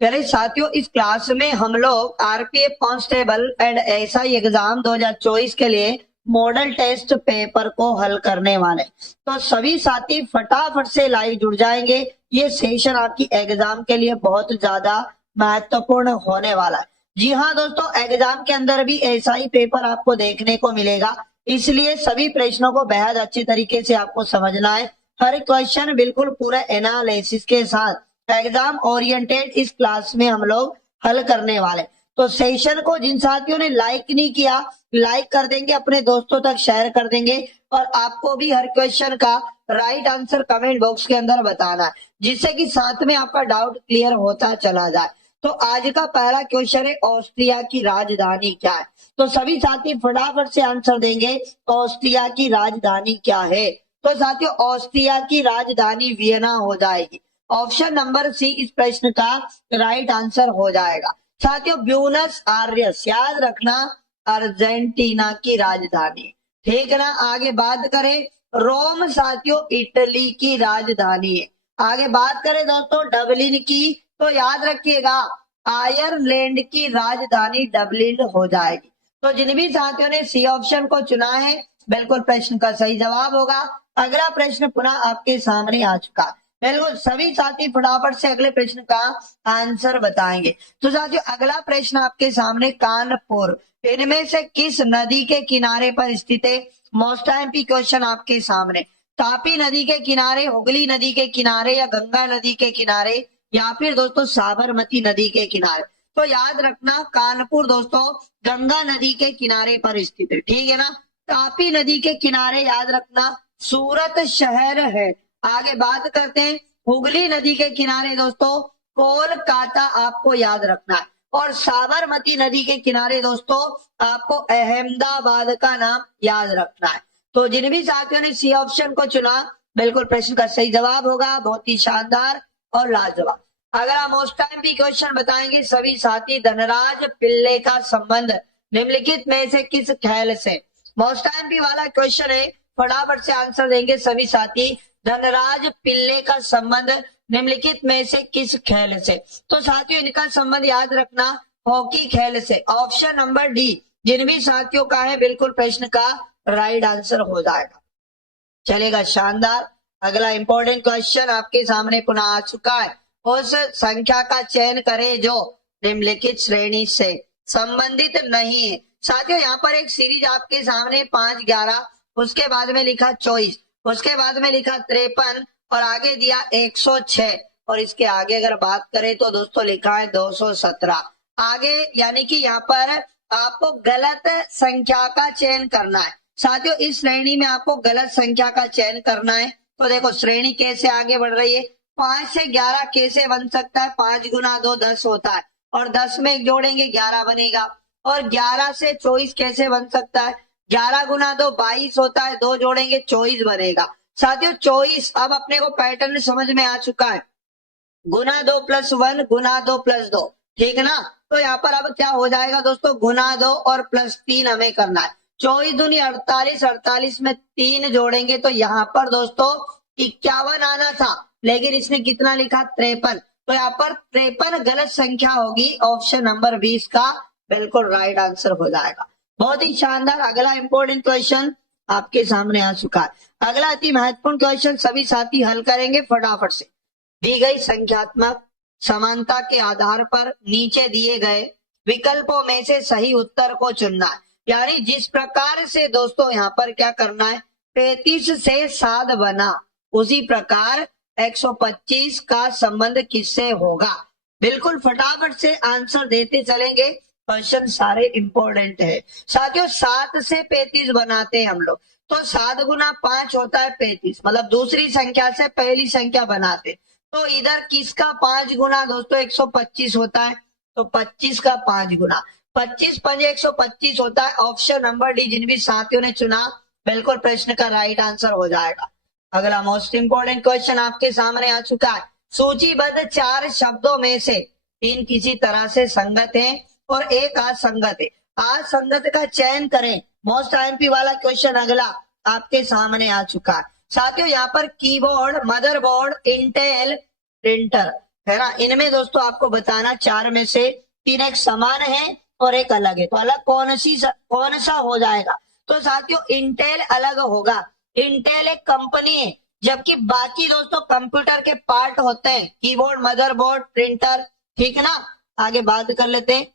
पहले साथियों इस क्लास में हम लोग RPF constable and SI exam 2024 के लिए मॉडल टेस्ट पेपर को हल करने वाले। तो सभी साथी फटाफट से लाइव जुड़ जाएंगे। ये सेशन आपकी एग्जाम के लिए बहुत ज्यादा महत्वपूर्ण होने वाला है। जी हाँ दोस्तों, एग्जाम के अंदर भी ऐसा ही पेपर आपको देखने को मिलेगा, इसलिए सभी प्रश्नों को बेहद अच्छी तरीके से आपको समझना है। हर क्वेश्चन बिल्कुल पूरे एनालिसिस के साथ एग्जाम ओरिएंटेड इस क्लास में हम लोग हल करने वाले। तो सेशन को जिन साथियों ने लाइक नहीं किया, लाइक कर देंगे, अपने दोस्तों तक शेयर कर देंगे और आपको भी हर क्वेश्चन का राइट आंसर कमेंट बॉक्स के अंदर बताना है, जिससे कि साथ में आपका डाउट क्लियर होता चला जाए। तो आज का पहला क्वेश्चन है, ऑस्ट्रिया की राजधानी क्या है? तो सभी साथी फटाफट से आंसर देंगे, ऑस्ट्रिया की राजधानी क्या है? तो साथियों ऑस्ट्रिया की राजधानी वियना हो जाएगी। ऑप्शन नंबर सी इस प्रश्न का राइट आंसर हो जाएगा। साथियों ब्यूनस आयर्स याद रखना, अर्जेंटीना की राजधानी, ठीक है ना। आगे बात करें, रोम साथियों इटली की राजधानी है। आगे बात करें दोस्तों डबलिन की, तो याद रखिएगा आयरलैंड की राजधानी डबलिन हो जाएगी। तो जिन भी साथियों ने सी ऑप्शन को चुना है बिल्कुल प्रश्न का सही जवाब होगा। अगला प्रश्न पुनः आपके सामने आ चुका है, बिल्कुल सभी साथी फटाफट से अगले प्रश्न का आंसर बताएंगे। तो साथियों अगला प्रश्न आपके सामने, कानपुर इनमें से किस नदी के किनारे पर स्थित है? मोस्ट एमपी क्वेश्चन आपके सामने, तापी नदी के किनारे, हुगली नदी के किनारे या गंगा नदी के किनारे या फिर दोस्तों साबरमती नदी के किनारे? तो याद रखना कानपुर दोस्तों गंगा नदी के किनारे पर स्थित है, ठीक है ना। तापी नदी के किनारे याद रखना सूरत शहर है। आगे बात करते हैं, हुगली नदी के किनारे दोस्तों कोलकाता आपको याद रखना है, और साबरमती नदी के किनारे दोस्तों आपको अहमदाबाद का नाम याद रखना है। तो जिन भी साथियों ने सी ऑप्शन को चुना बिल्कुल प्रश्न का सही जवाब होगा, बहुत ही शानदार और लाजवाब। अगला मोस्ट टाइम भी क्वेश्चन बताएंगे सभी साथी, धनराज पिल्ले का संबंध निम्नलिखित में से किस खेल से? मोस्ट टाइम भी वाला क्वेश्चन है, फटाफट से आंसर देंगे सभी साथी। धनराज पिल्ले का संबंध निम्नलिखित में से किस खेल से? तो साथियों इनका संबंध याद रखना हॉकी खेल से। ऑप्शन नंबर डी जिन भी साथियों का है बिल्कुल प्रश्न का राइट आंसर हो जाएगा। चलेगा, शानदार। अगला इंपॉर्टेंट क्वेश्चन आपके सामने पुनः आ चुका है, उस संख्या का चयन करें जो निम्नलिखित श्रेणी से संबंधित नहीं है। साथियों यहाँ पर एक सीरीज आपके सामने 5, 11, उसके बाद में लिखा 24, उसके बाद में लिखा 53 और आगे दिया 106 और इसके आगे अगर बात करें तो दोस्तों लिखा है 217 आगे, यानी कि यहाँ पर आपको गलत संख्या का चयन करना है। साथियों इस श्रेणी में आपको गलत संख्या का चयन करना है। तो देखो श्रेणी कैसे आगे बढ़ रही है, 5 से 11 कैसे बन सकता है? 5 गुना 2 10 होता है और 10 में एक जोड़ेंगे 11 बनेगा। और 11 से 24 कैसे बन सकता है? 11 गुना 2 22 होता है, 2 जोड़ेंगे 24 बनेगा। साथियों 24 अब अपने को पैटर्न समझ में आ चुका है, गुना 2 + 1 गुना 2 + 2, ठीक है ना। तो यहाँ पर अब क्या हो जाएगा दोस्तों, गुना 2 और +3 हमें करना है। 24 दूनी 48, 48 में 3 जोड़ेंगे तो यहाँ पर दोस्तों 51 आना था, लेकिन इसमें कितना लिखा 53। तो यहाँ पर 53 गलत संख्या होगी, ऑप्शन नंबर 20 का बिल्कुल राइट आंसर हो जाएगा। बहुत ही शानदार। अगला इंपॉर्टेंट क्वेश्चन आपके सामने आ चुका है। अगला अति महत्वपूर्ण क्वेश्चन सभी साथी हल करेंगे फटाफट से। दी गई संख्यात्मक समानता के आधार पर नीचे दिए गए विकल्पों में से सही उत्तर को चुनना है। यानी जिस प्रकार से दोस्तों यहाँ पर क्या करना है, 35 से 7 बना, उसी प्रकार 125 का संबंध किससे होगा? बिल्कुल फटाफट से आंसर देते चलेंगे, क्वेश्चन सारे इंपॉर्टेंट है। साथियों 7 से 35 बनाते हैं हम लोग, तो 7 गुना 5 होता है 35, मतलब दूसरी संख्या से पहली संख्या बनाते। तो इधर किसका 5 गुना दोस्तों 125 होता है, तो 25 का 5 गुना, 25 पंजे 125 होता है। ऑप्शन नंबर डी जिन भी साथियों ने चुना बिल्कुल प्रश्न का राइट आंसर हो जाएगा। अगला मोस्ट इंपोर्टेंट क्वेश्चन आपके सामने आ चुका है, सूचीबद्ध 4 शब्दों में से 3 किसी तरह से संगत है और एक असंगत है। असंगत का चयन करें। मोस्ट आईएमपी वाला क्वेश्चन अगला आपके सामने आ चुका है। साथियों यहाँ पर कीबोर्ड, मदरबोर्ड, इंटेल प्रिंटर है ना, इनमें दोस्तों आपको बताना 4 में से 3 एक समान है और एक अलग है, तो अलग कौन सा हो जाएगा? तो साथियों इंटेल अलग होगा, इंटेल एक कंपनी है, जबकि बाकी दोस्तों कंप्यूटर के पार्ट होते हैं, कीबोर्ड, मदरबोर्ड, प्रिंटर, ठीक है ना। आगे बात कर लेते हैं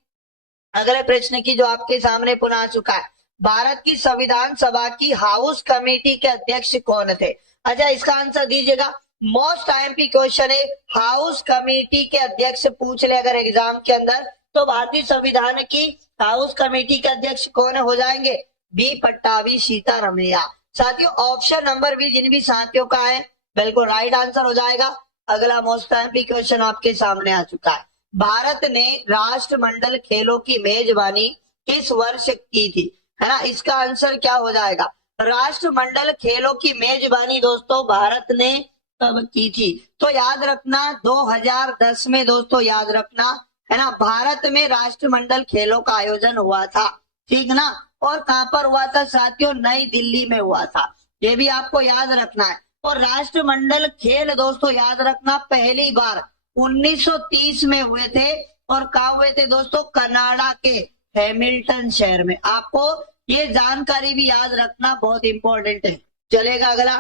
अगले प्रश्न की जो आपके सामने पुनः आ चुका है। भारत की संविधान सभा की हाउस कमेटी के अध्यक्ष कौन थे? अच्छा, इसका आंसर दीजिएगा। मोस्ट आईएमपी क्वेश्चन है, हाउस कमेटी के अध्यक्ष पूछ ले अगर एग्जाम के अंदर, तो भारतीय संविधान की हाउस कमेटी के अध्यक्ष कौन हो जाएंगे? बी पट्टाभी सीतारमैया। साथियों ऑप्शन नंबर बी जिन भी साथियों का है बिल्कुल राइट आंसर हो जाएगा। अगला मोस्ट आईएमपी क्वेश्चन आपके सामने आ चुका है। भारत ने राष्ट्रमंडल खेलों की मेजबानी किस वर्ष की थी? है ना, इसका आंसर क्या हो जाएगा? राष्ट्रमंडल खेलों की मेजबानी दोस्तों भारत ने कब की थी? तो याद रखना 2010 में दोस्तों, याद रखना है ना, भारत में राष्ट्रमंडल खेलों का आयोजन हुआ था, ठीक ना। और कहां पर हुआ था साथियों? नई दिल्ली में हुआ था, ये भी आपको याद रखना है। और राष्ट्रमंडल खेल दोस्तों याद रखना पहली बार 1930 में हुए थे, और कहा हुए थे दोस्तों? कनाडा के हैमिल्टन शहर में। आपको ये जानकारी भी याद रखना बहुत इंपॉर्टेंट है। चलेगा अगला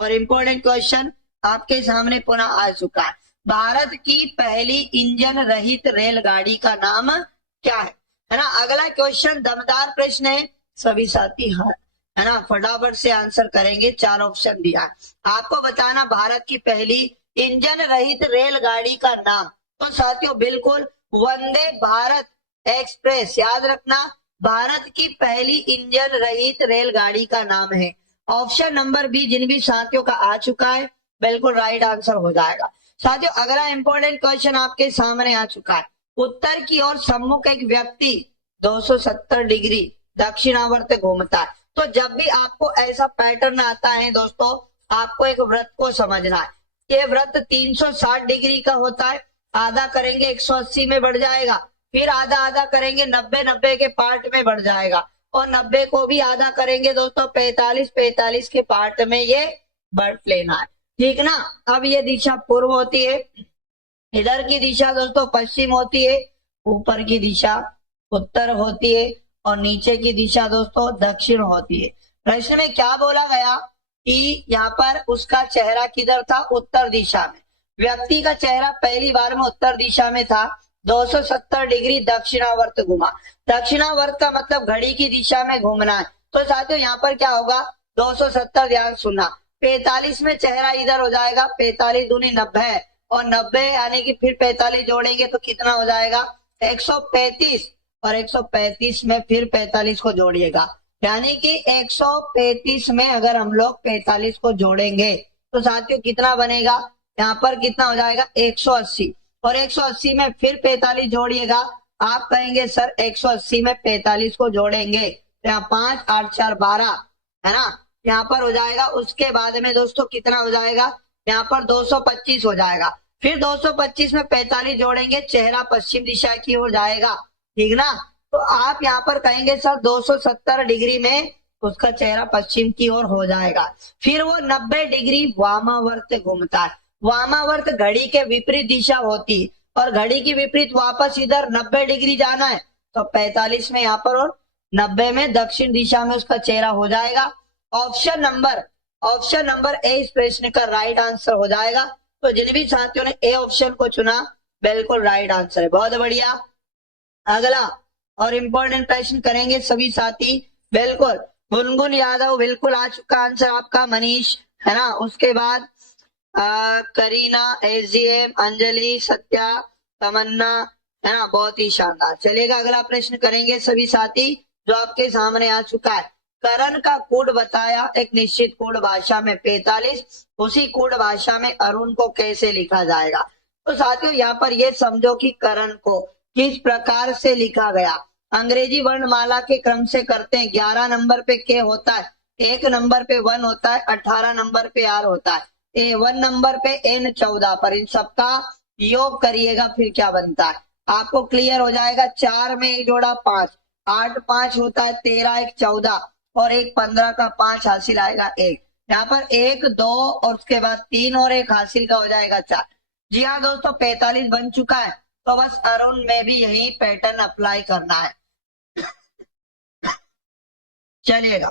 और इंपॉर्टेंट क्वेश्चन आपके सामने पुनः आ चुका है। भारत की पहली इंजन रहित रेलगाड़ी का नाम क्या है ना। अगला क्वेश्चन दमदार प्रश्न है, सभी साथी है ना फटाफट से आंसर करेंगे। 4 ऑप्शन दिया है आपको, बताना भारत की पहली इंजन रहित रेलगाड़ी का नाम। तो साथियों बिल्कुल वंदे भारत एक्सप्रेस, याद रखना भारत की पहली इंजन रहित रेलगाड़ी का नाम है। ऑप्शन नंबर बी जिन भी साथियों का आ चुका है बिल्कुल राइट आंसर हो जाएगा। साथियों अगला इंपॉर्टेंट क्वेश्चन आपके सामने आ चुका है। उत्तर की ओर सम्मुख एक व्यक्ति 270 डिग्री दक्षिणावर्त घूमता है। तो जब भी आपको ऐसा पैटर्न आता है दोस्तों, आपको एक वृत्त को समझना है। ये वृत्त 360 डिग्री का होता है, आधा करेंगे 180 में बढ़ जाएगा, फिर आधा आधा करेंगे 90 के पार्ट में बढ़ जाएगा, और 90 को भी आधा करेंगे दोस्तों 45 के पार्ट में ये बढ़ लेना है, ठीक ना। अब ये दिशा पूर्व होती है, इधर की दिशा दोस्तों पश्चिम होती है, ऊपर की दिशा उत्तर होती है, और नीचे की दिशा दोस्तों दक्षिण होती है। प्रश्न में क्या बोला गया कि यहाँ पर उसका चेहरा किधर था? उत्तर दिशा में। व्यक्ति का चेहरा पहली बार में उत्तर दिशा में था, 270 डिग्री दक्षिणावर्त घुमा। दक्षिणावर्त का मतलब घड़ी की दिशा में घूमना है। तो साथियों यहाँ पर क्या होगा? 270 ध्यान सुनना, 45 में चेहरा इधर हो जाएगा, 45 दूनी 90, और 90 यानी कि फिर 45 जोड़ेंगे तो कितना हो जाएगा? 135, और 135 में फिर 45 को जोड़िएगा, यानी कि 135 में अगर हम लोग 45 को जोड़ेंगे तो साथियों कितना बनेगा? यहाँ पर कितना हो जाएगा? 180, और 180 में फिर 45 जोड़िएगा। आप कहेंगे सर 180 में 45 को जोड़ेंगे तो यहाँ 5 8 4 12 है ना, यहाँ पर हो जाएगा। उसके बाद में दोस्तों कितना हो जाएगा? यहाँ पर 225 हो जाएगा। फिर 225 में 45 जोड़ेंगे, चेहरा पश्चिम दिशा की ओर जाएगा, ठीक ना। तो आप यहाँ पर कहेंगे सर 270 डिग्री में उसका चेहरा पश्चिम की ओर हो जाएगा। फिर वो 90 डिग्री वामावर्त घूमता है। वामावर्त घड़ी के विपरीत दिशा होती है, और घड़ी की विपरीत वापस इधर 90 डिग्री जाना है, तो 45 में यहाँ पर और 90 में दक्षिण दिशा में उसका चेहरा हो जाएगा। ऑप्शन नंबर ए इस प्रश्न का राइट आंसर हो जाएगा। तो जिन भी साथियों ने ए ऑप्शन को चुना बिल्कुल राइट आंसर है, बहुत बढ़िया। अगला और इम्पोर्टेंट प्रश्न करेंगे सभी साथी, बिल्कुल गुनगुन यादव बिल्कुल आ चुका आंसर आपका, मनीष है ना, उसके बाद करीना, एसजीएम, अंजलि, सत्या, तमन्ना है ना, बहुत ही शानदार। चलिएगा अगला प्रश्न करेंगे सभी साथी जो आपके सामने आ चुका है। करण का कोड बताया एक निश्चित कोड भाषा में 45, उसी कोड भाषा में अरुण को कैसे लिखा जाएगा? तो साथियों यहाँ पर ये समझो कि करण को किस प्रकार से लिखा गया। अंग्रेजी वर्णमाला के क्रम से करते हैं। 11 नंबर पे के होता है, 1 नंबर पे 1 होता है, 18 नंबर पे आर होता है, 1 नंबर पे n 14 पर। इन सबका योग करिएगा फिर क्या बनता है आपको क्लियर हो जाएगा। 4 में 1 जोड़ा 5, 8 5 होता है 13, 1 14, और 1 15 का 5 हासिल आएगा 1। यहाँ पर 1 2 और उसके बाद 3 और 1 हासिल का हो जाएगा 4। जी हाँ दोस्तों, 45 बन चुका है। तो बस अरुण में भी यही पैटर्न अप्लाई करना है, चलेगा।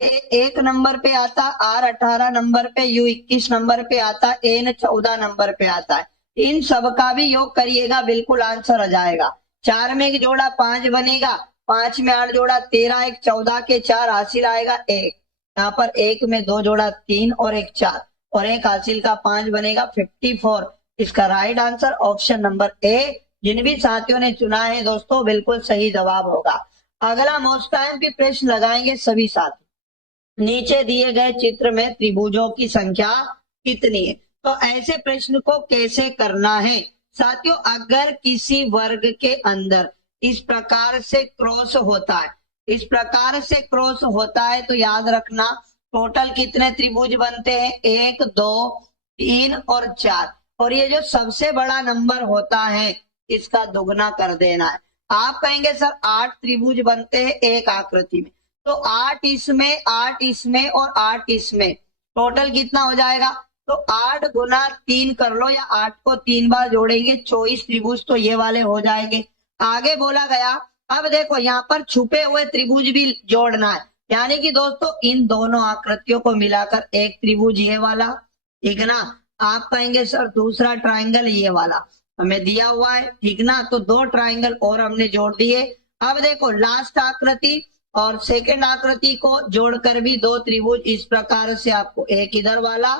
एक नंबर पे आता, R18 नंबर पे, U21 नंबर पे आता, N14 नंबर पे आता है। इन सब का भी योग करिएगा, बिल्कुल आंसर आ जाएगा। 4 में एक जोड़ा 5 बनेगा, 5 में 8 जोड़ा 13, एक 14 के 4 हासिल आएगा 1। यहाँ पर 1 में 2 जोड़ा 3 और एक 4 और एक हासिल का 5 बनेगा 54। इसका right answer option number A. जिन भी साथियों ने चुना है दोस्तों, बिल्कुल सही जवाब होगा। अगला मोस्ट टाइम की प्रश्न लगाएंगे सभी साथी। नीचे दिए गए चित्र में त्रिभुजों की संख्या कितनी है? तो ऐसे प्रश्न को कैसे करना है साथियों? अगर किसी वर्ग के अंदर इस प्रकार से क्रॉस होता है, इस प्रकार से क्रॉस होता है, तो याद रखना टोटल कितने त्रिभुज बनते हैं? 1 2 3 और 4। और ये जो सबसे बड़ा नंबर होता है, इसका दुगना कर देना है। आप कहेंगे सर 8 त्रिभुज बनते हैं एक आकृति में, तो 8 इसमें, 8 इसमें और 8 इसमें, टोटल कितना हो जाएगा? तो 8 गुना 3 कर लो, या 8 को 3 बार जोड़ेंगे, 24 त्रिभुज तो ये वाले हो जाएंगे। आगे बोला गया, अब देखो यहाँ पर छुपे हुए त्रिभुज भी जोड़ना है, यानी कि दोस्तों इन दोनों आकृतियों को मिलाकर एक त्रिभुज ये वाला, ठीक ना। आप कहेंगे सर दूसरा ट्राइंगल ये वाला हमें दिया हुआ है, ठीक ना। तो 2 ट्राइंगल और हमने जोड़ दिए। अब देखो लास्ट आकृति और सेकेंड आकृति को जोड़कर भी 2 त्रिभुज इस प्रकार से आपको, एक इधर वाला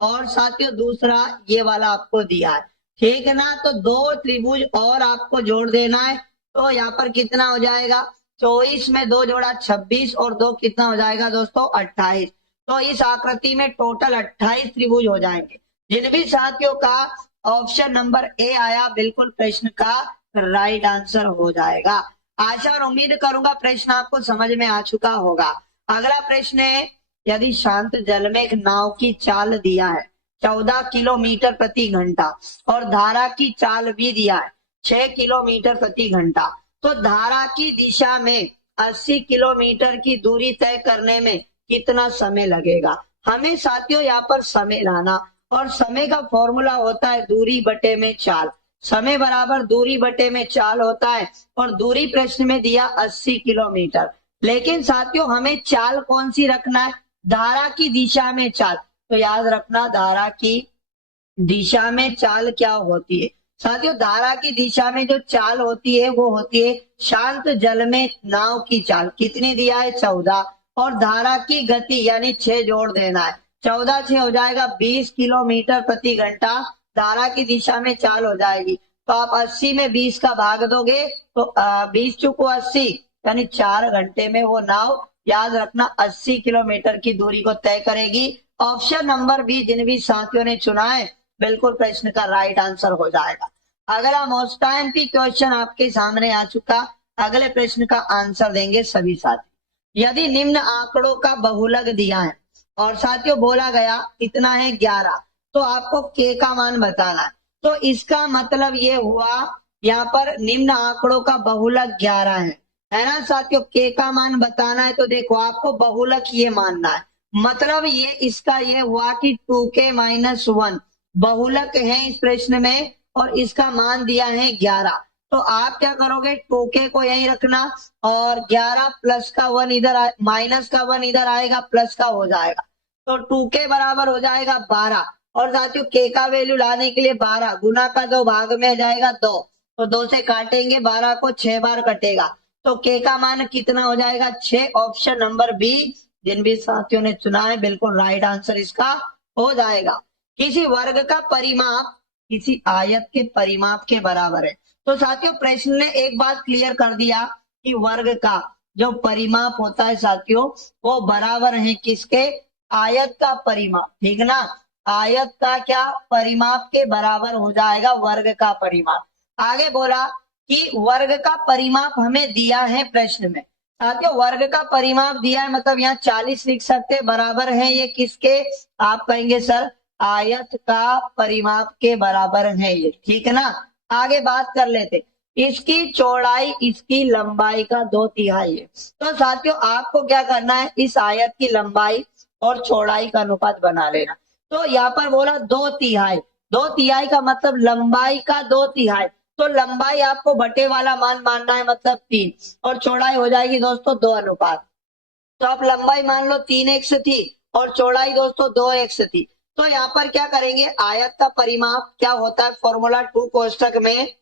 और साथियों दूसरा ये वाला आपको दिया है, ठीक है ना। तो 2 त्रिभुज और आपको जोड़ देना है। तो यहाँ पर कितना हो जाएगा? 24 में 2 जोड़ा 26 और 2 कितना हो जाएगा दोस्तों? 28। तो इस आकृति में टोटल 28 त्रिभुज हो जाएंगे। जिन भी साथियों का ऑप्शन नंबर ए आया, बिल्कुल प्रश्न का राइट आंसर हो जाएगा। आशा और उम्मीद करूंगा प्रश्न आपको समझ में आ चुका होगा। अगला प्रश्न है, यदि शांत जल में एक नाव की चाल दिया है 14 किलोमीटर प्रति घंटा और धारा की चाल भी दिया है 6 किलोमीटर प्रति घंटा, तो धारा की दिशा में 80 किलोमीटर की दूरी तय करने में कितना समय लगेगा? हमें साथियों यहाँ पर समय लाना, और समय का फॉर्मूला होता है दूरी बटे में चाल। समय बराबर दूरी बटे में चाल होता है, और दूरी प्रश्न में दिया 80 किलोमीटर। लेकिन साथियों हमें चाल कौन सी रखना है? धारा की दिशा में चाल। तो याद रखना धारा की दिशा में चाल क्या होती है साथियों? धारा की दिशा में जो चाल होती है वो होती है शांत जल में नाव की चाल। कितनी दिया है? 14। और धारा की गति यानी 6 जोड़ देना है, 14 6 हो जाएगा 20 किलोमीटर प्रति घंटा। धारा की दिशा में चाल हो जाएगी। तो आप 80 में 20 का भाग दोगे तो 20 चुको 80, यानी 4 घंटे में वो नाव, याद रखना, 80 किलोमीटर की दूरी को तय करेगी। ऑप्शन नंबर बी जिन भी साथियों ने चुना है, बिल्कुल प्रश्न का राइट आंसर हो जाएगा। अगला मोस्ट टाइम की क्वेश्चन आपके सामने आ चुका। अगले प्रश्न का आंसर देंगे सभी साथी। यदि निम्न आंकड़ों का बहुलक दिया है और साथियों बोला गया कितना है? 11, तो आपको के का मान बताना है। तो इसका मतलब ये हुआ यहाँ पर निम्न आंकड़ों का बहुलक 11 है ना साथियों। के का मान बताना है, तो देखो आपको बहुलक ये मानना है, मतलब ये इसका ये हुआ कि 2k-1 बहुलक है इस प्रश्न में, और इसका मान दिया है 11। तो आप क्या करोगे? 2k को यही रखना, और 11 प्लस का 1 इधर, माइनस का 1 इधर आएगा, प्लस का हो जाएगा। तो 2k बराबर हो जाएगा 12, और साथियों k का वैल्यू लाने के लिए 12 गुना का 2 भाग में जाएगा 2, तो 2 से काटेंगे 12 को 6 बार कटेगा, तो k का मान कितना हो जाएगा? 6। ऑप्शन नंबर बी जिन भी साथियों ने चुना है, बिल्कुल राइट आंसर इसका हो जाएगा। किसी वर्ग का परिमाप किसी आयत के परिमाप के बराबर है। तो साथियों प्रश्न ने एक बात क्लियर कर दिया कि वर्ग का जो परिमाप होता है साथियों, वो बराबर है किसके? आयत का परिमाप, ठीक ना। आयत का क्या? परिमाप के बराबर हो जाएगा वर्ग का परिमाप। आगे बोला कि वर्ग का परिमाप हमें दिया है प्रश्न में। साथियों वर्ग का परिमाप दिया है, मतलब यहाँ 40 लिख सकते, बराबर है ये किसके? आप कहेंगे सर आयत का परिमाप के बराबर है ये, ठीक है ना। आगे बात कर लेते, इसकी चौड़ाई इसकी लंबाई का 2/3 है। तो साथियों आपको क्या करना है? इस आयत की लंबाई और चौड़ाई का अनुपात बना लेना। तो यहाँ पर बोला 2/3, 2/3 का मतलब लंबाई का 2/3, तो लंबाई आपको बटे वाला मान मानना है, मतलब 3, और चौड़ाई हो जाएगी दोस्तों 2 अनुपात। तो आप लंबाई मान लो 3x थी और चौड़ाई दोस्तों 2x थी। तो यहाँ पर क्या करेंगे, आयत का परिमाप क्या होता है, फॉर्मूला 2 कोष्टक में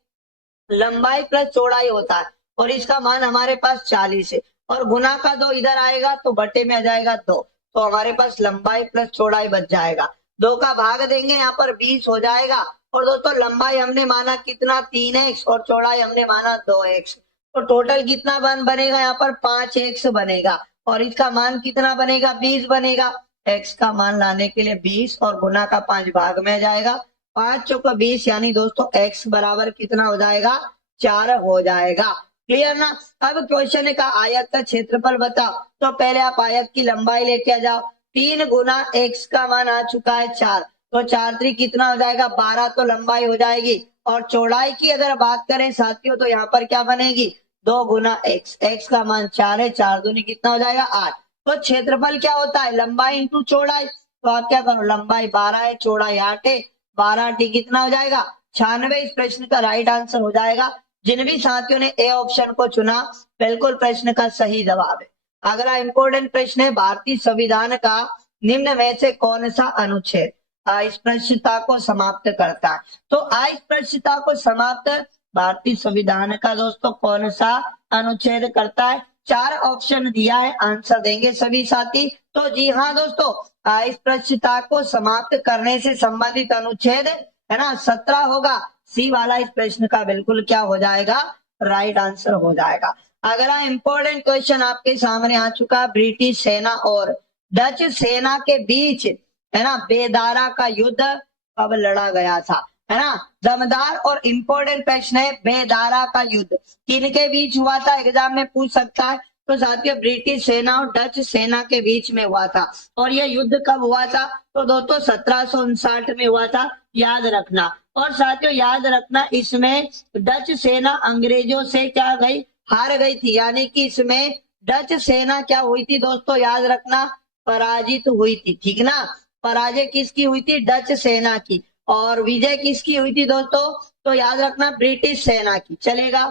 लंबाई प्लस चौड़ाई होता है, और इसका मान हमारे पास 40 है, और गुना का 2 इधर आएगा तो बटे में आ जाएगा 2, तो हमारे पास लंबाई प्लस चौड़ाई बच जाएगा। 2 का भाग देंगे यहाँ पर 20 हो जाएगा, और दोस्तों लंबाई हमने माना कितना 3x और चौड़ाई हमने माना 2x, तो टोटल कितना मान बनेगा यहाँ पर 5x बनेगा, और इसका मान कितना बनेगा 20 बनेगा। x का मान लाने के लिए 20 और गुना का 5 भाग में आ जाएगा, 5 चौका 20, यानी दोस्तों x बराबर कितना हो जाएगा 4 हो जाएगा। क्लियर ना। अब क्वेश्चन का आयत का क्षेत्रफल बताओ, तो पहले आप आयत की लंबाई लेके आ जाओ। 3 गुना x का मान आ चुका है 4, तो 4 3 कितना हो जाएगा 12, तो लंबाई हो जाएगी। और चौड़ाई की अगर बात करें साथियों, तो यहाँ पर क्या बनेगी 2 गुना x का मान 4 है, 4 दूनी कितना हो जाएगा 8। तो क्षेत्रफल क्या होता है, लंबाई इंटू चौड़ाई, तो आप क्या करो, लंबाई 12 है, चौड़ाई 8 है, 12 टी कितना हो जाएगा 96। इस प्रश्न का राइट आंसर हो जाएगा। जिन भी साथियों ने ए ऑप्शन को चुना, बिल्कुल प्रश्न का सही जवाब है। अगला इंपॉर्टेंट प्रश्न है, भारतीय संविधान का निम्न में से कौन सा अनुच्छेद अस्पृश्यता को समाप्त करता है। तो अस्पृश्यता को समाप्त भारतीय संविधान का दोस्तों कौन सा अनुच्छेद करता है। 4 ऑप्शन दिया है, आंसर देंगे सभी साथी। तो जी हाँ दोस्तों, अस्पृश्यता को समाप्त करने से संबंधित अनुच्छेद है ना 17 होगा। सी वाला इस प्रश्न का बिल्कुल क्या हो जाएगा, राइट आंसर हो जाएगा। अगला इंपॉर्टेंट क्वेश्चन आपके सामने आ चुका, ब्रिटिश सेना और डच सेना के बीच है ना बेदारा का युद्ध कब लड़ा गया था, है ना। दमदार और इंपॉर्टेंट प्रश्न है, बेदारा का युद्ध किनके बीच हुआ था, एग्जाम में पूछ सकता है। तो साथियों ब्रिटिश सेना और डच सेना के बीच में हुआ था, और यह युद्ध कब हुआ था, तो दोस्तों 1759 में हुआ था, याद रखना। और साथियों याद रखना, इसमें डच सेना अंग्रेजों से क्या गई, हार गई थी, यानी कि इसमें डच सेना क्या हुई थी दोस्तों, याद रखना पराजित हुई थी, ठीक ना। पराजय किसकी हुई थी, डच सेना की, और विजय किसकी हुई थी दोस्तों, तो याद रखना ब्रिटिश सेना की, चलेगा।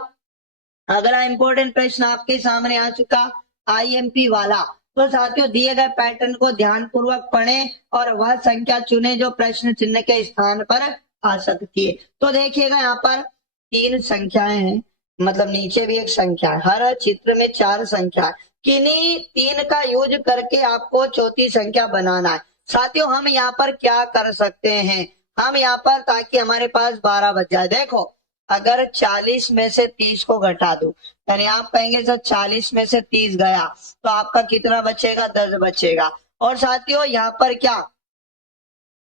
अगला इंपॉर्टेंट प्रश्न आपके सामने आ चुका, आईएमपी वाला। तो साथियों दिए गए पैटर्न को ध्यानपूर्वक पढ़ें और वह संख्या चुने जो प्रश्न चिन्ह के स्थान पर आ सकती है। तो देखिएगा यहाँ पर 3 संख्याएं हैं, मतलब नीचे भी एक संख्या है, हर चित्र में 4 संख्या है, किन्हीं 3 का यूज करके आपको चौथी संख्या बनाना है। साथियों हम यहाँ पर क्या कर सकते हैं, हम यहाँ पर ताकि हमारे पास 12 बच जाए, देखो अगर 40 में से 30 को घटा दो, यानी आप कहेंगे सर 40 में से 30 गया तो आपका कितना बचेगा, 10 बचेगा। और साथियों यहाँ पर क्या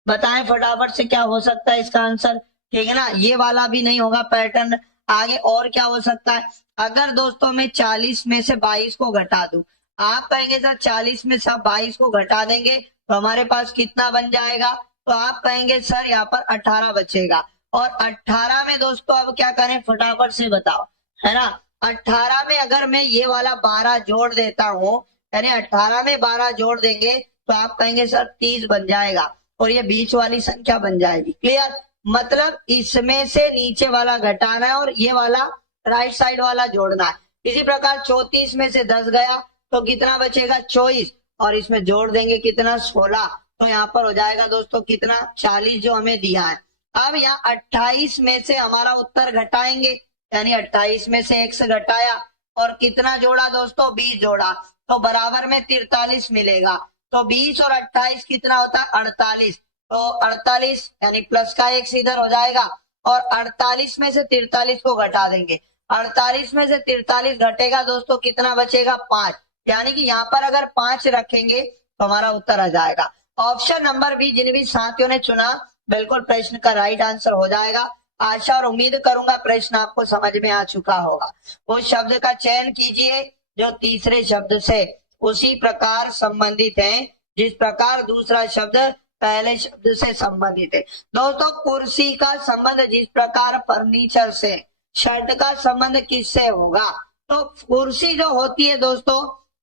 बताएं फटाफट से, क्या हो सकता है इसका आंसर, ठीक है ना। ये वाला भी नहीं होगा पैटर्न, आगे और क्या हो सकता है, अगर दोस्तों मैं 40 में से 22 को घटा दूं, आप कहेंगे सर 40 में से 22 को घटा देंगे तो हमारे पास कितना बन जाएगा, तो आप कहेंगे सर यहाँ पर 18 बचेगा। और 18 में दोस्तों अब क्या करें फटाफट से बताओ, है ना। 18 में अगर मैं ये वाला 12 जोड़ देता हूँ, यानी 18 में 12 जोड़ देंगे तो आप कहेंगे सर 30 बन जाएगा, और ये बीच वाली संख्या बन जाएगी। क्लियर, मतलब इसमें से नीचे वाला घटाना है और ये वाला राइट साइड वाला जोड़ना है। इसी प्रकार 34 में से 10 गया तो कितना बचेगा 24, और इसमें जोड़ देंगे कितना 16, तो यहाँ पर हो जाएगा दोस्तों कितना 40 जो हमें दिया है। अब यहाँ 28 में से हमारा उत्तर घटाएंगे, यानी 28 में से 1 घटाया और कितना जोड़ा दोस्तों 20 जोड़ा, तो बराबर में 43 मिलेगा। तो 20 और 28 कितना होता है 48, तो 48 यानी प्लस का 1 इधर हो जाएगा, और 48 में से 43 को घटा देंगे, 48 में से 43 घटेगा दोस्तों कितना बचेगा 5, यानी कि यहाँ पर अगर 5 रखेंगे तो हमारा उत्तर आ जाएगा। ऑप्शन नंबर बी जिन भी साथियों ने चुना बिल्कुल प्रश्न का राइट आंसर हो जाएगा। आशा और उम्मीद करूंगा प्रश्न आपको समझ में आ चुका होगा। उस शब्द का चयन कीजिए जो तीसरे शब्द से उसी प्रकार संबंधित है जिस प्रकार दूसरा शब्द पहले शब्द से संबंधित है। दोस्तों कुर्सी का संबंध जिस प्रकार फर्नीचर से, शर्ट का संबंध किससे होगा, तो कुर्सी जो होती है दोस्तों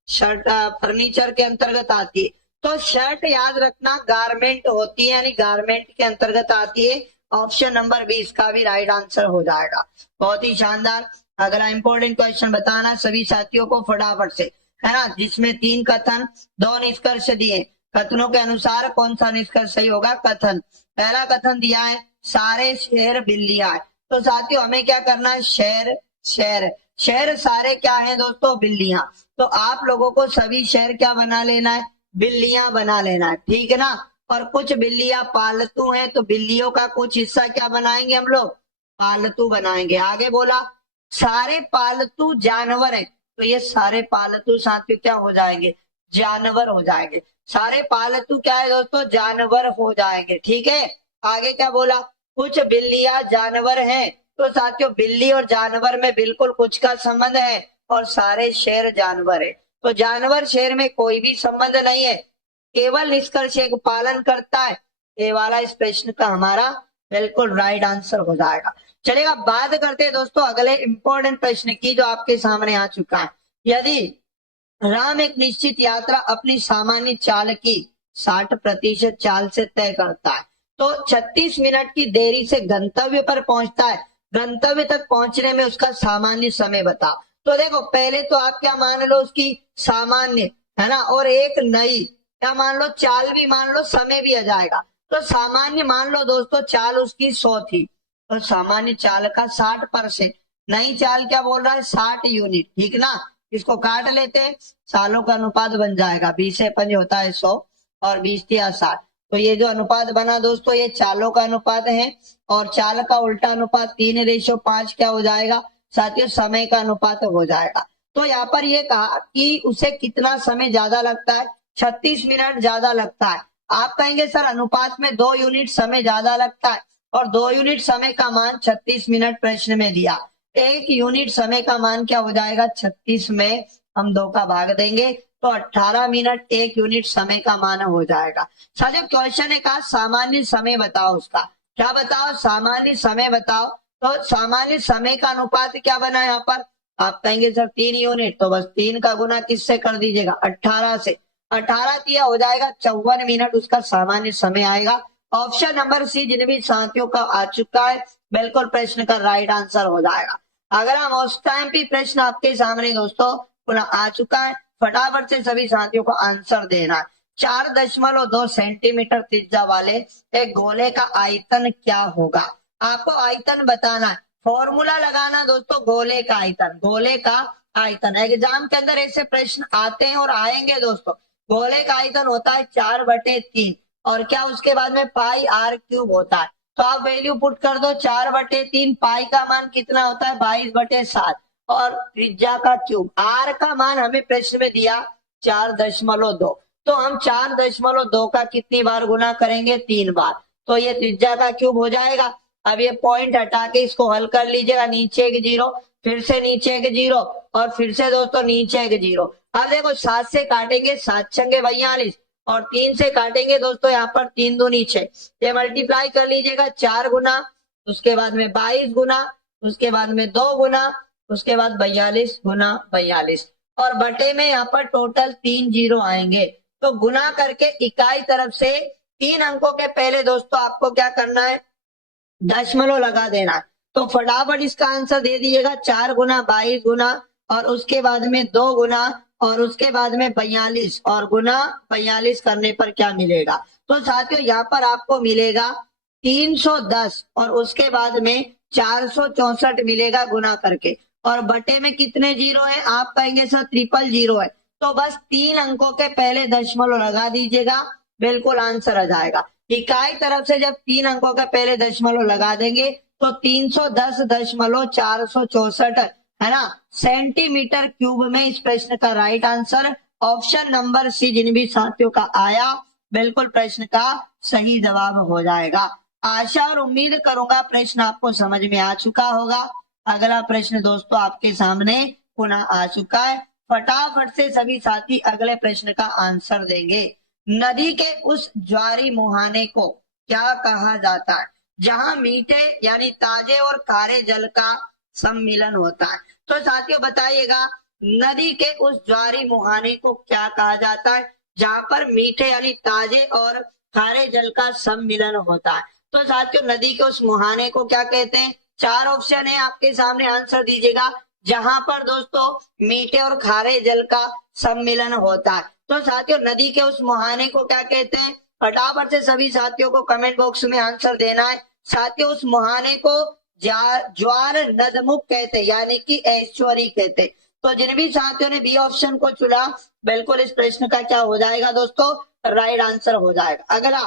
शर्ट फर्नीचर के अंतर्गत आती है, तो शर्ट याद रखना गारमेंट होती है, यानी गारमेंट के अंतर्गत आती है। ऑप्शन नंबर 20 का भी राइट आंसर हो जाएगा। बहुत ही शानदार। अगला इंपॉर्टेंट क्वेश्चन बताना सभी साथियों को फटाफट से, है ना, जिसमें 3 कथन 2 निष्कर्ष दिए। कथनों के अनुसार कौन सा निष्कर्ष सही होगा? कथन, पहला कथन दिया है सारे शेर बिल्लियां है। तो साथियों हमें क्या करना है? शेर शेर शेर सारे क्या है दोस्तों? बिल्लियां। तो आप लोगों को सभी शेर क्या बना लेना है? बिल्लियां बना लेना है, ठीक है ना। और कुछ बिल्लियां पालतू हैं तो बिल्लियों का कुछ हिस्सा क्या बनाएंगे हम लोग? पालतू बनाएंगे। आगे बोला सारे पालतू जानवर हैं, तो ये सारे पालतू साथियों क्या हो जाएंगे? जानवर हो जाएंगे। सारे पालतू क्या है दोस्तों? जानवर हो जाएंगे, ठीक है। आगे क्या बोला? कुछ बिल्लियां जानवर हैं, तो साथियों बिल्ली और जानवर में बिल्कुल कुछ का संबंध है और सारे शेर जानवर है। तो जानवर शेर में कोई भी संबंध नहीं है, केवल निष्कर्ष एक पालन करता है। ये वाला इस प्रश्न का हमारा बिल्कुल राइट आंसर हो जाएगा। चलेगा, बात करते हैं दोस्तों अगले इंपॉर्टेंट प्रश्न की जो आपके सामने आ चुका है। यदि राम एक निश्चित यात्रा अपनी सामान्य चाल की 60% चाल से तय करता है, तो 36 मिनट की देरी से गंतव्य पर पहुंचता है, गंतव्य तक पहुंचने में उसका सामान्य समय बताओ। तो देखो पहले तो आप क्या मान लो? उसकी सामान्य, है ना, और एक नई क्या मान लो? चाल भी मान लो, समय भी आ जाएगा। तो सामान्य मान लो दोस्तों चाल उसकी 100 थी, तो सामान्य चाल का 60%, नई चाल क्या बोल रहा है? 60 यूनिट, ठीक ना। इसको काट लेते हैं, सालों का अनुपात बन जाएगा, 20 से 5 होता है 100 और 20 या 60। तो ये जो अनुपात बना दोस्तों ये चालों का अनुपात है, और चाल का उल्टा अनुपात 3:5 क्या हो जाएगा साथियों? समय का अनुपात हो जाएगा। तो यहाँ पर ये कहा कि उसे कितना समय ज्यादा लगता है? 36 मिनट ज्यादा लगता है। आप कहेंगे सर अनुपात में 2 यूनिट समय ज्यादा लगता है, और 2 यूनिट समय का मान 36 मिनट प्रश्न में दिया। 1 यूनिट समय का मान क्या हो जाएगा? 36 में हम 2 का भाग देंगे तो 18 मिनट 1 यूनिट समय का मान हो जाएगा। साथियों क्वेश्चन ने कहा सामान्य समय बताओ, उसका क्या बताओ? सामान्य समय बताओ। तो सामान्य समय का अनुपात क्या बना यहाँ पर? आप कहेंगे सर 3 यूनिट, तो बस 3 का गुना किससे कर दीजिएगा? 18 से। 18 दिया हो जाएगा 54 मिनट उसका सामान्य समय आएगा। ऑप्शन नंबर सी जिन भी साथियों का आ चुका है बिल्कुल प्रश्न का राइट आंसर हो जाएगा। अगर हम उस टाइम भी प्रश्न आपके सामने दोस्तों पुनः आ चुका है, फटाफट से सभी साथियों को आंसर देना है। 4.2 सेंटीमीटर त्रिज्या वाले एक गोले का आयतन क्या होगा? आपको आयतन बताना है, फॉर्मूला लगाना दोस्तों गोले का आयतन, गोले का आयतन। एग्जाम के अंदर ऐसे प्रश्न आते हैं और आएंगे दोस्तों। गोले का आयतन होता है 4/3 और क्या उसके बाद में पाई आर क्यूब होता है। तो आप वैल्यू पुट कर दो 4/3, पाई का मान कितना होता है? 22/7 और त्रिज्या का क्यूब आर का मान हमें प्रश्न में दिया 4.2। तो हम 4.2 का कितनी बार गुना करेंगे? 3 बार। तो ये त्रिज्या का क्यूब हो जाएगा। अब ये पॉइंट हटा के इसको हल कर लीजिएगा, नीचे एक 0, फिर से नीचे एक 0 और फिर से दोस्तों नीचे एक 0। अब देखो 7 से काटेंगे 7 छंगे 42 और 3 से काटेंगे दोस्तों यहाँ पर 3 दूनी 6। ये मल्टीप्लाई कर लीजिएगा 4 गुना, उसके बाद में 22 गुना, उसके बाद में 2 गुना, उसके बाद 42 गुना 42 और बटे में यहाँ पर टोटल 3 0 आएंगे। तो गुना करके इकाई तरफ से 3 अंकों के पहले दोस्तों आपको क्या करना है? दशमलव लगा देना है। तो फटाफट इसका आंसर दे दीजिएगा 4 गुना 22 गुना और उसके बाद में 2 गुना और उसके बाद में 42 और गुना 42 करने पर क्या मिलेगा? तो साथियों यहाँ पर आपको मिलेगा 310 और उसके बाद में 464 मिलेगा गुना करके, और बटे में कितने 0 है? आप कहेंगे सर 000 है, तो बस 3 अंकों के पहले दशमलव लगा दीजिएगा, बिल्कुल आंसर आ जाएगा। इकाई तरफ से जब 3 अंकों के पहले दशमलव लगा देंगे तो 310.464 है ना सेंटीमीटर क्यूब में इस प्रश्न का right answer option number C जिन भी साथियों का आया बिल्कुल प्रश्न का सही जवाब हो जाएगा। आशा और उम्मीद करूंगा प्रश्न आपको समझ में आ चुका होगा। अगला प्रश्न दोस्तों आपके सामने पुनः आ चुका है, फटाफट से सभी साथी अगले प्रश्न का आंसर देंगे। नदी के उस ज्वारी मुहाने को क्या कहा जाता है जहां मीठे यानी ताजे और खारे जल का सम्मिलन होता है? तो साथियों बताइएगा नदी के उस ज्वारी मुहाने को क्या कहा जाता है जहां पर मीठे यानी ताजे और खारे जल का सम्मिलन होता है? तो साथियों नदी के उस मुहाने को क्या कहते हैं? 4 ऑप्शन है आपके सामने, आंसर दीजिएगा। जहां पर दोस्तों मीठे और खारे जल का सम्मिलन होता है। तो साथियों नदी के उस मुहाने को क्या कहते हैं? फटाफट से सभी साथियों को कमेंट बॉक्स में आंसर देना है। साथियों उस मुहाने को ज्वार नदमुख कहते हैं, यानी कि ऐश्वरी कहते हैं। तो जिन भी साथियों ने बी ऑप्शन को चुना, बिल्कुल इस प्रश्न का क्या हो जाएगा दोस्तों? राइट आंसर हो जाएगा। अगला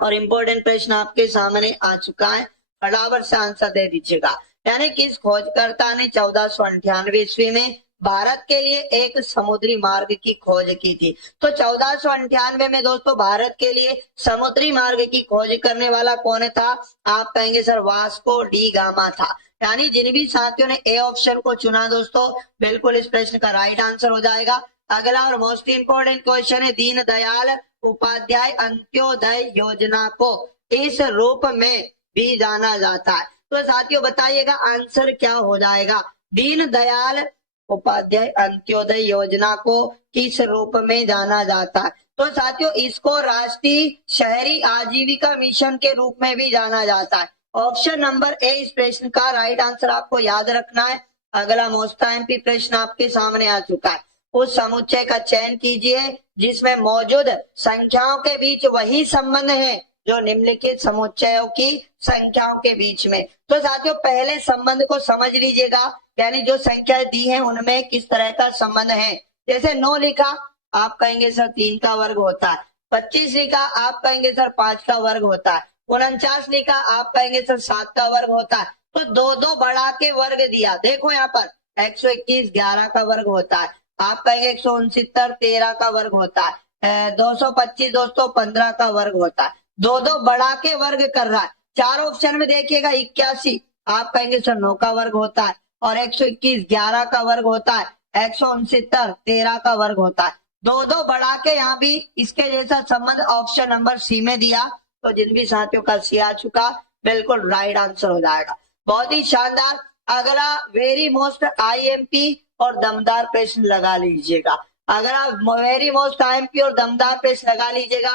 और इम्पोर्टेंट प्रश्न आपके सामने आ चुका है, फटाफट से आंसर दे दीजिएगा। यानी किस खोजकर्ता ने 1498 ईस्वी में भारत के लिए एक समुद्री मार्ग की खोज की थी? तो 1498 में दोस्तों भारत के लिए समुद्री मार्ग की खोज करने वाला कौन था? आप कहेंगे सर वास्को डी गामा था। यानी जिन भी साथियों ने ए ऑप्शन को चुना दोस्तों, बिल्कुल इस प्रश्न का राइट आंसर हो जाएगा। अगला और मोस्ट इंपोर्टेंट क्वेश्चन है, दीनदयाल उपाध्याय अंत्योदय योजना को इस रूप में भी जाना जाता है। तो साथियों बताइएगा आंसर क्या हो जाएगा? दीनदयाल उपाध्याय अंत्योदय योजना को किस रूप में जाना जाता है? तो साथियों इसको राष्ट्रीय शहरी आजीविका मिशन के रूप में भी जाना जाता है। ऑप्शन नंबर ए इस प्रश्न का राइट आंसर आपको याद रखना है। अगला मोस्ट एमपी प्रश्न आपके सामने आ चुका है। उस समुच्चय का चयन कीजिए जिसमें मौजूद संख्याओं के बीच वही संबंध है जो निम्नलिखित समुच्चयों की संख्याओं के बीच में। तो साथियों पहले संबंध को समझ लीजिएगा, यानी जो संख्या दी है उनमें किस तरह का संबंध है। जैसे 9 लिखा, आप कहेंगे सर 3 का वर्ग होता है। 25 लिखा, आप कहेंगे सर 5 का वर्ग होता है। 49 लिखा, आप कहेंगे सर 7 का वर्ग होता है। तो 2 बढ़ा के वर्ग दिया। देखो यहाँ पर 121 11 का वर्ग होता है। आप कहेंगे 169 13 का वर्ग होता है। 225 दोस्तों 15 का वर्ग होता है। 2 बढ़ा के वर्ग कर रहा है। 4 ऑप्शन में देखिएगा 81, आप कहेंगे सर 9 का वर्ग होता है। और 121 11 का वर्ग होता है। 169 13 का वर्ग होता है। 2 बढ़ा के यहाँ भी इसके जैसा संबंध ऑप्शन नंबर सी में दिया। तो जिन भी साथियों का सी आ चुका, बिल्कुल राइट आंसर हो जाएगा। बहुत ही शानदार। अगला वेरी मोस्ट आईएमपी और दमदार प्रश्न लगा लीजिएगा। अगला वेरी मोस्ट आईएमपी और दमदार प्रश्न लगा लीजिएगा।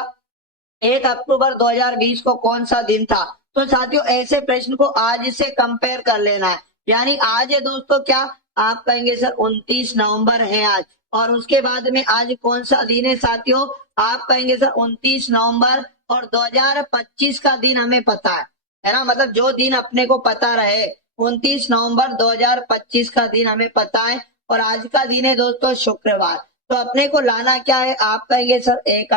1 अक्टूबर 2020 को कौन सा दिन था? तो साथियों ऐसे प्रश्न को आज से कंपेयर कर लेना है। यानी आज है दोस्तों क्या, आप कहेंगे सर 29 नवंबर है आज। और उसके बाद में आज कौन सा दिन है साथियों? आप कहेंगे सर 29 नवंबर और 2025 का दिन हमें पता है ना। मतलब जो दिन अपने को पता रहे, 29 नवंबर 2025 का दिन हमें पता है और आज का दिन है दोस्तों शुक्रवार। तो अपने को लाना क्या है? आप कहेंगे सर 1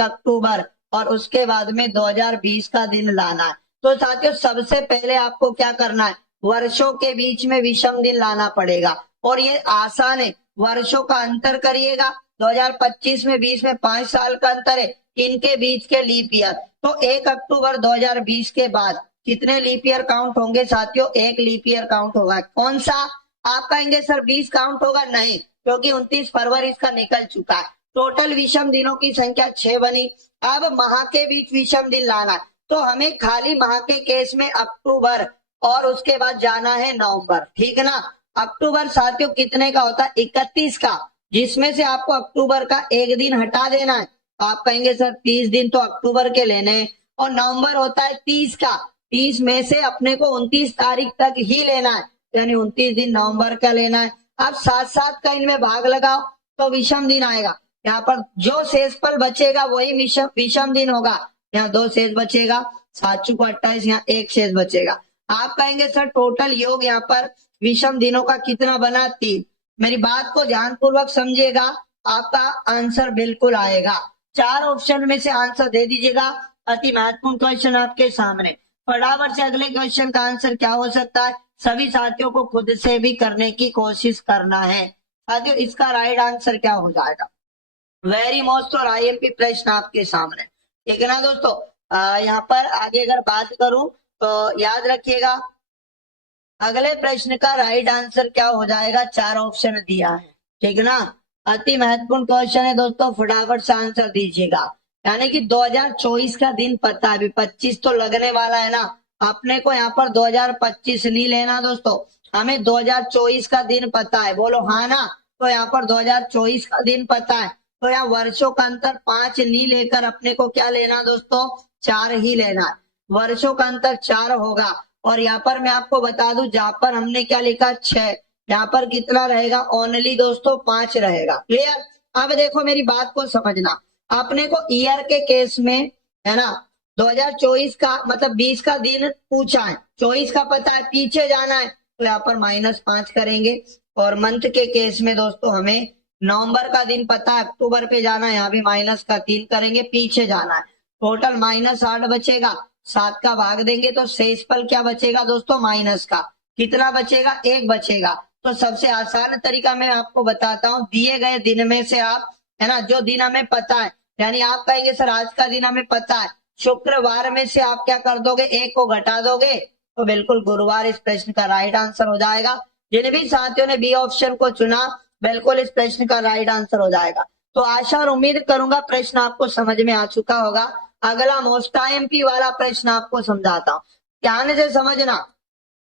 अक्टूबर और उसके बाद में 2020 का दिन लाना है। तो साथियों सबसे पहले आपको क्या करना है? वर्षों के बीच में विषम दिन लाना पड़ेगा और ये आसान है। वर्षों का अंतर करिएगा, 2025 में 20 में 5 साल का अंतर है, इनके बीच के लीप ईयर। तो 1 अक्टूबर 2020 के बाद कितने लीप ईयर काउंट होंगे साथियों? 1 लीप ईयर काउंट होगा। कौन सा? आप कहेंगे सर 20 काउंट होगा, नहीं, क्योंकि 29 फरवरी इसका निकल चुका है। टोटल विषम दिनों की संख्या 6 बनी। अब माह के बीच विषम दिन लाना है, तो हमें खाली माह के केस में अक्टूबर और उसके बाद जाना है नवंबर, ठीक है ना। अक्टूबर साथियों कितने का होता है? 31 का, जिसमें से आपको अक्टूबर का एक दिन हटा देना है। आप कहेंगे सर 30 दिन तो अक्टूबर के लेने हैं। और नवंबर होता है 30 का, 30 में से अपने को 29 तारीख तक ही लेना है, यानी 29 दिन नवंबर का लेना है। अब 7-7 का इनमें भाग लगाओ तो विषम दिन आएगा। यहाँ पर जो शेषफल बचेगा वही विषम दिन होगा। यहाँ 2 शेष बचेगा, 7 चुको 28, यहाँ 1 शेष बचेगा। आप कहेंगे सर टोटल योग यहाँ पर विषम दिनों का कितना बना? 3। मेरी बात को ध्यानपूर्वक समझिएगा, आपका आंसर बिल्कुल आएगा। 4 ऑप्शन में से आंसर दे दीजिएगा। अति महत्वपूर्ण क्वेश्चन आपके सामने। फटाफट से अगले क्वेश्चन का आंसर क्या हो सकता है, सभी साथियों को खुद से भी करने की कोशिश करना है। साथियों इसका राइट आंसर क्या हो जाएगा? वेरी मोस्ट और आईएमपी प्रश्न आपके सामने, ठीक है ना दोस्तों। यहाँ पर आगे अगर बात करूं तो याद रखिएगा अगले प्रश्न का राइट आंसर क्या हो जाएगा? 4 ऑप्शन दिया है, ठीक है ना। अति महत्वपूर्ण क्वेश्चन है दोस्तों, फटाफट से आंसर दीजिएगा। यानी कि 2024 का दिन पता है, अभी 25 तो लगने वाला है ना। अपने को यहाँ पर 2025 नहीं लेना दोस्तों, हमें 2024 का दिन पता है। बोलो हाँ ना। तो यहाँ पर 2024 का दिन पता है, तो यहाँ वर्षों का अंतर 5 नहीं लेकर अपने को क्या लेना दोस्तों? 4 ही लेना है, वर्षों का अंतर 4 होगा। और यहाँ पर मैं आपको बता दूं, जहां पर हमने क्या लिखा 6, यहाँ पर कितना रहेगा, ओनली दोस्तों 5 रहेगा। क्लियर। अब देखो मेरी बात को समझना, अपने को ईयर के केस में है ना 2024 का मतलब 20 का दिन पूछा है, 24 का पता है, पीछे जाना है तो यहाँ पर -5 करेंगे। और मंथ के केस में दोस्तों हमें नवंबर का दिन पता है, अक्टूबर पे जाना है, यहाँ भी -3 करेंगे, पीछे जाना है। टोटल -8 बचेगा, 7 का भाग देंगे तो शेषफल क्या बचेगा दोस्तों, माइनस का कितना बचेगा, 1 बचेगा। तो सबसे आसान तरीका मैं आपको बताता हूँ, दिए गए दिन में से आप है ना, जो दिन हमें पता है, यानी आप कहेंगे सर आज का दिन हमें पता है, शुक्रवार में से आप क्या कर दोगे, 1 को घटा दोगे, तो बिल्कुल गुरुवार इस प्रश्न का राइट आंसर हो जाएगा। जिन भी साथियों ने बी ऑप्शन को चुना, बिल्कुल इस प्रश्न का राइट आंसर हो जाएगा। तो आशा और उम्मीद करूंगा प्रश्न आपको समझ में आ चुका होगा। अगला मोस्ट आईएमपी वाला प्रश्न आपको समझाता हूँ, ध्यान से समझना।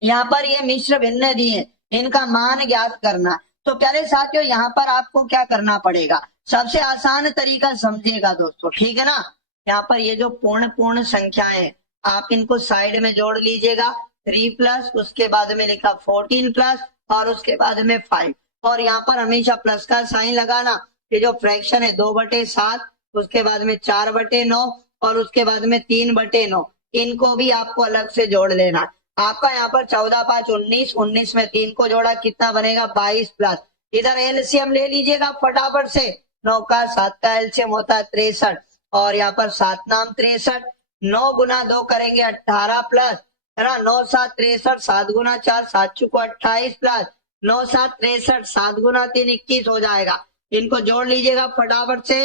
यहाँ पर ये मिश्र भिन्न दिए, इनका मान ज्ञात करना। तो प्यारे साथियों यहाँ पर आपको क्या करना पड़ेगा, सबसे आसान तरीका समझिएगा दोस्तों, ठीक है ना। यहाँ पर ये जो पूर्ण संख्याएं आप इनको साइड में जोड़ लीजिएगा, 3 प्लस उसके बाद में लिखा 14 प्लस और उसके बाद में 5, और यहाँ पर हमेशा प्लस का साइन लगाना। ये जो फ्रैक्शन है 2/7, उसके बाद में 4/9 और उसके बाद में 3/9, इनको भी आपको अलग से जोड़ लेना। आपका यहाँ पर 14 5 19, 19 में 3 को जोड़ा कितना बनेगा, 22 प्लस, इधर एलसीएम ले लीजिएगा फटाफट से, 9 का 7 का एलसीएम होता है 63, और यहाँ पर 7 नाम 63, 9 गुना 2 करेंगे 18 प्लस, है ना, 9 7 63, 7 गुना 4 7 चुको 28 प्लस 9 7 63, 7 गुना 3 21 हो जाएगा। इनको जोड़ लीजिएगा फटाफट से,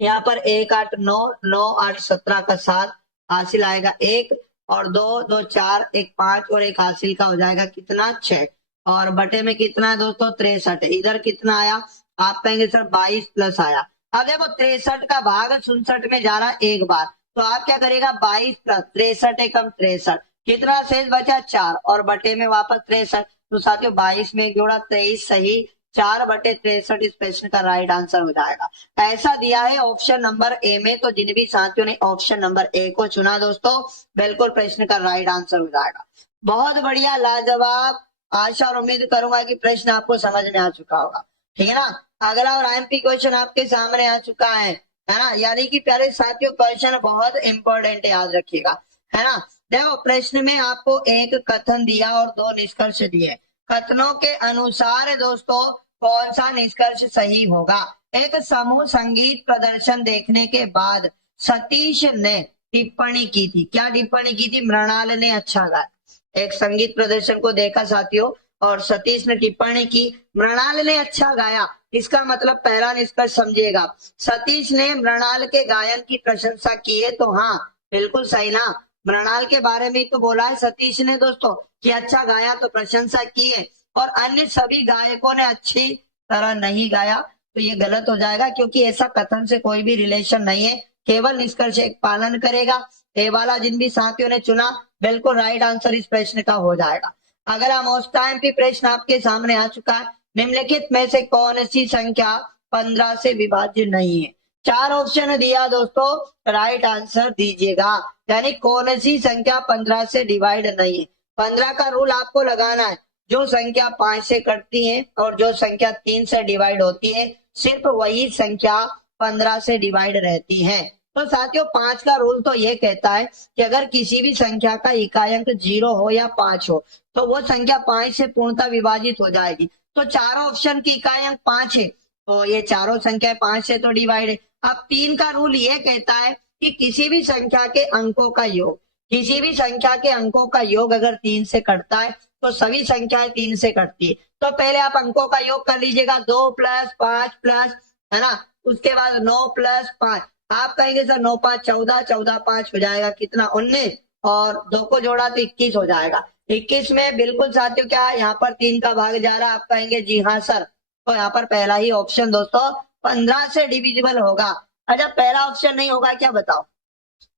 यहाँ पर 1 8 9 9 8 17 का 7 हासिल आएगा 1, और 2 2 4 1 5 और 1 हासिल का हो जाएगा कितना, 6, और बटे में कितना है दोस्तों, 63। इधर कितना आया, आप कहेंगे सर 22 प्लस आया। अब देखो 63 का भाग 67 में जा रहा है एक बार, तो आप क्या करेगा, 22 प्लस 63 एकम 63, कितना शेष बचा 4, और बटे में वापस 63। तो साथियों 22 में एक जोड़ा 23 सही, 4/63 इस प्रश्न का राइट आंसर हो जाएगा। ऐसा दिया है ऑप्शन नंबर ए में। तो जिन भी साथियों ने ऑप्शन नंबर ए को चुना दोस्तों, बिल्कुल प्रश्न का राइट आंसर हो जाएगा। बहुत बढ़िया, लाजवाब। आशा और उम्मीद करूंगा कि प्रश्न आपको समझ में आ चुका होगा, ठीक है ना। अगला और आईएमपी क्वेश्चन आपके सामने आ चुका है ना। यानी कि प्यारे साथियों क्वेश्चन बहुत इंपॉर्टेंट है, याद रखिएगा, है ना। देखो प्रश्न में आपको एक कथन दिया और 2 निष्कर्ष दिए। कथनों के अनुसार दोस्तों कौन सा निष्कर्ष सही होगा। एक समूह संगीत प्रदर्शन देखने के बाद सतीश ने टिप्पणी की थी, क्या टिप्पणी की थी, मृणाल ने अच्छा गाया। एक संगीत प्रदर्शन को देखा साथियों और सतीश ने टिप्पणी की, मृणाल ने अच्छा गाया। इसका मतलब पहला निष्कर्ष समझिएगा, सतीश ने मृणाल के गायन की प्रशंसा की है, तो हाँ बिल्कुल सही ना, मृणाल के बारे में तो बोला है सतीश ने दोस्तों कि अच्छा गाया, तो प्रशंसा की है। और अन्य सभी गायकों ने अच्छी तरह नहीं गाया, तो ये गलत हो जाएगा, क्योंकि ऐसा कथन से कोई भी रिलेशन नहीं है, केवल निष्कर्ष एक पालन करेगा। ए वाला जिन भी साथियों ने चुना, बिल्कुल राइट आंसर इस प्रश्न का हो जाएगा। अगला मोस्ट आईएमपी प्रश्न आपके सामने आ चुका है, निम्नलिखित में से कौन सी संख्या 15 से विभाज्य नहीं है। 4 ऑप्शन दिया दोस्तों, राइट आंसर दीजिएगा, यानी कौन सी संख्या 15 से डिवाइड नहीं है। 15 का रूल आपको लगाना है, जो संख्या 5 से कटती है और जो संख्या 3 से डिवाइड होती है, सिर्फ वही संख्या 15 से डिवाइड रहती है। तो साथियों 5 का रूल तो ये कहता है कि अगर किसी भी संख्या का इकाई अंक 0 हो या 5 हो, तो वो संख्या 5 से पूर्णतः विभाजित हो जाएगी। तो चारों ऑप्शन की इकाई अंक 5 है, तो ये चारों संख्या 5 से तो डिवाइड है। अब 3 का रूल ये कहता है कि किसी भी संख्या के अंकों का योग, किसी भी संख्या के अंकों का योग अगर 3 से कटता है, तो सभी संख्याएं 3 से कटती है। तो पहले आप अंकों का योग कर लीजिएगा, 2 प्लस 5 प्लस, है ना, उसके बाद 9 प्लस 5, आप कहेंगे सर 9 5 14, 14 5 हो जाएगा कितना, 19, और 2 को जोड़ा तो 21 हो जाएगा। 21 में बिल्कुल साथियों क्या यहाँ पर 3 का भाग जा रहा है, आप कहेंगे जी हाँ सर, तो यहाँ पर पहला ही ऑप्शन दोस्तों 15 से डिविजिबल होगा। अच्छा पहला ऑप्शन नहीं होगा क्या, बताओ,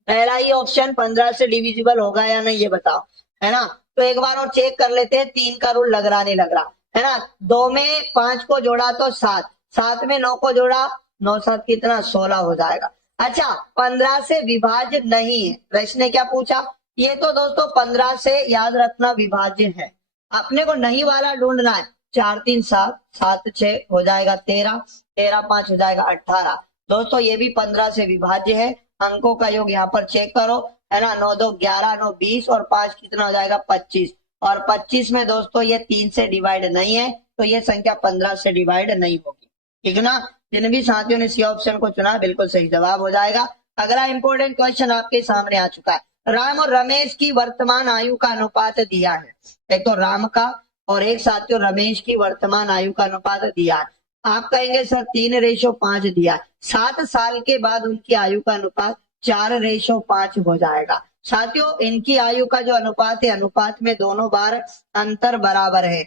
पहला ही ऑप्शन 15 से डिविजिबल होगा या नहीं, ये बताओ, है ना। तो एक बार और चेक कर लेते हैं, 3 का रूल लग रहा नहीं लग रहा, है ना। 2 में 5 को जोड़ा तो 7, 7 में 9 को जोड़ा, 9 7 कितना 16 हो जाएगा। अच्छा 15 से विभाज्य नहीं है, प्रश्न ने क्या पूछा, ये तो दोस्तों 15 से याद रखना विभाज्य है, अपने को नहीं वाला ढूंढना है। 4 3 7, 7 6 हो जाएगा 13, 13 5 हो जाएगा 18। दोस्तों ये भी 15 से विभाज्य है, अंकों का योग यहाँ पर चेक करो, है ना, 9 2 11, 9 20 और 5 कितना हो जाएगा 25, और 25 में दोस्तों ये 3 से डिवाइड नहीं है, तो ये संख्या 15 से डिवाइड नहीं होगी, ठीक है ना। जिन भी साथियों ने सी ऑप्शन को चुना बिल्कुल सही जवाब हो जाएगा। अगला इंपॉर्टेंट क्वेश्चन आपके सामने आ चुका है। राम और रमेश की वर्तमान आयु का अनुपात दिया है, एक तो राम का और एक साथियों रमेश की वर्तमान आयु का अनुपात दिया है। आप कहेंगे सर 3:5 दिया है, 7 साल के बाद उनकी आयु का अनुपात 4:5 हो जाएगा। साथियों इनकी आयु का जो अनुपात है, अनुपात में दोनों बार अंतर बराबर है,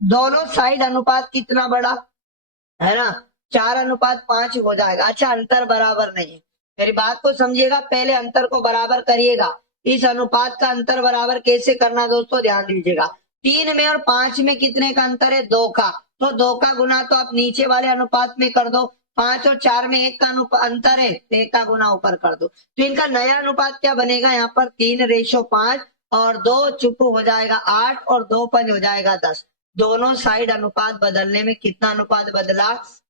दोनों साइड अनुपात कितना बड़ा है ना, 4:5 हो जाएगा। अच्छा अंतर बराबर नहीं है, मेरी बात को समझिएगा, पहले अंतर को बराबर करिएगा। इस अनुपात का अंतर बराबर कैसे करना दोस्तों ध्यान दीजिएगा, 3 में और 5 में कितने का अंतर है, 2 का, तो 2 का गुना तो आप नीचे वाले अनुपात में कर दो, 5 और 4 में 1 का अंतर है, 1 का गुना ऊपर कर दो, तो इनका नया अनुपात क्या बनेगा, यहाँ पर 3:5 और 2 चुप हो जाएगा 8 और 2 5 हो जाएगा 10। दोनों साइड अनुपात बदलने में कितना अनुपात बदला,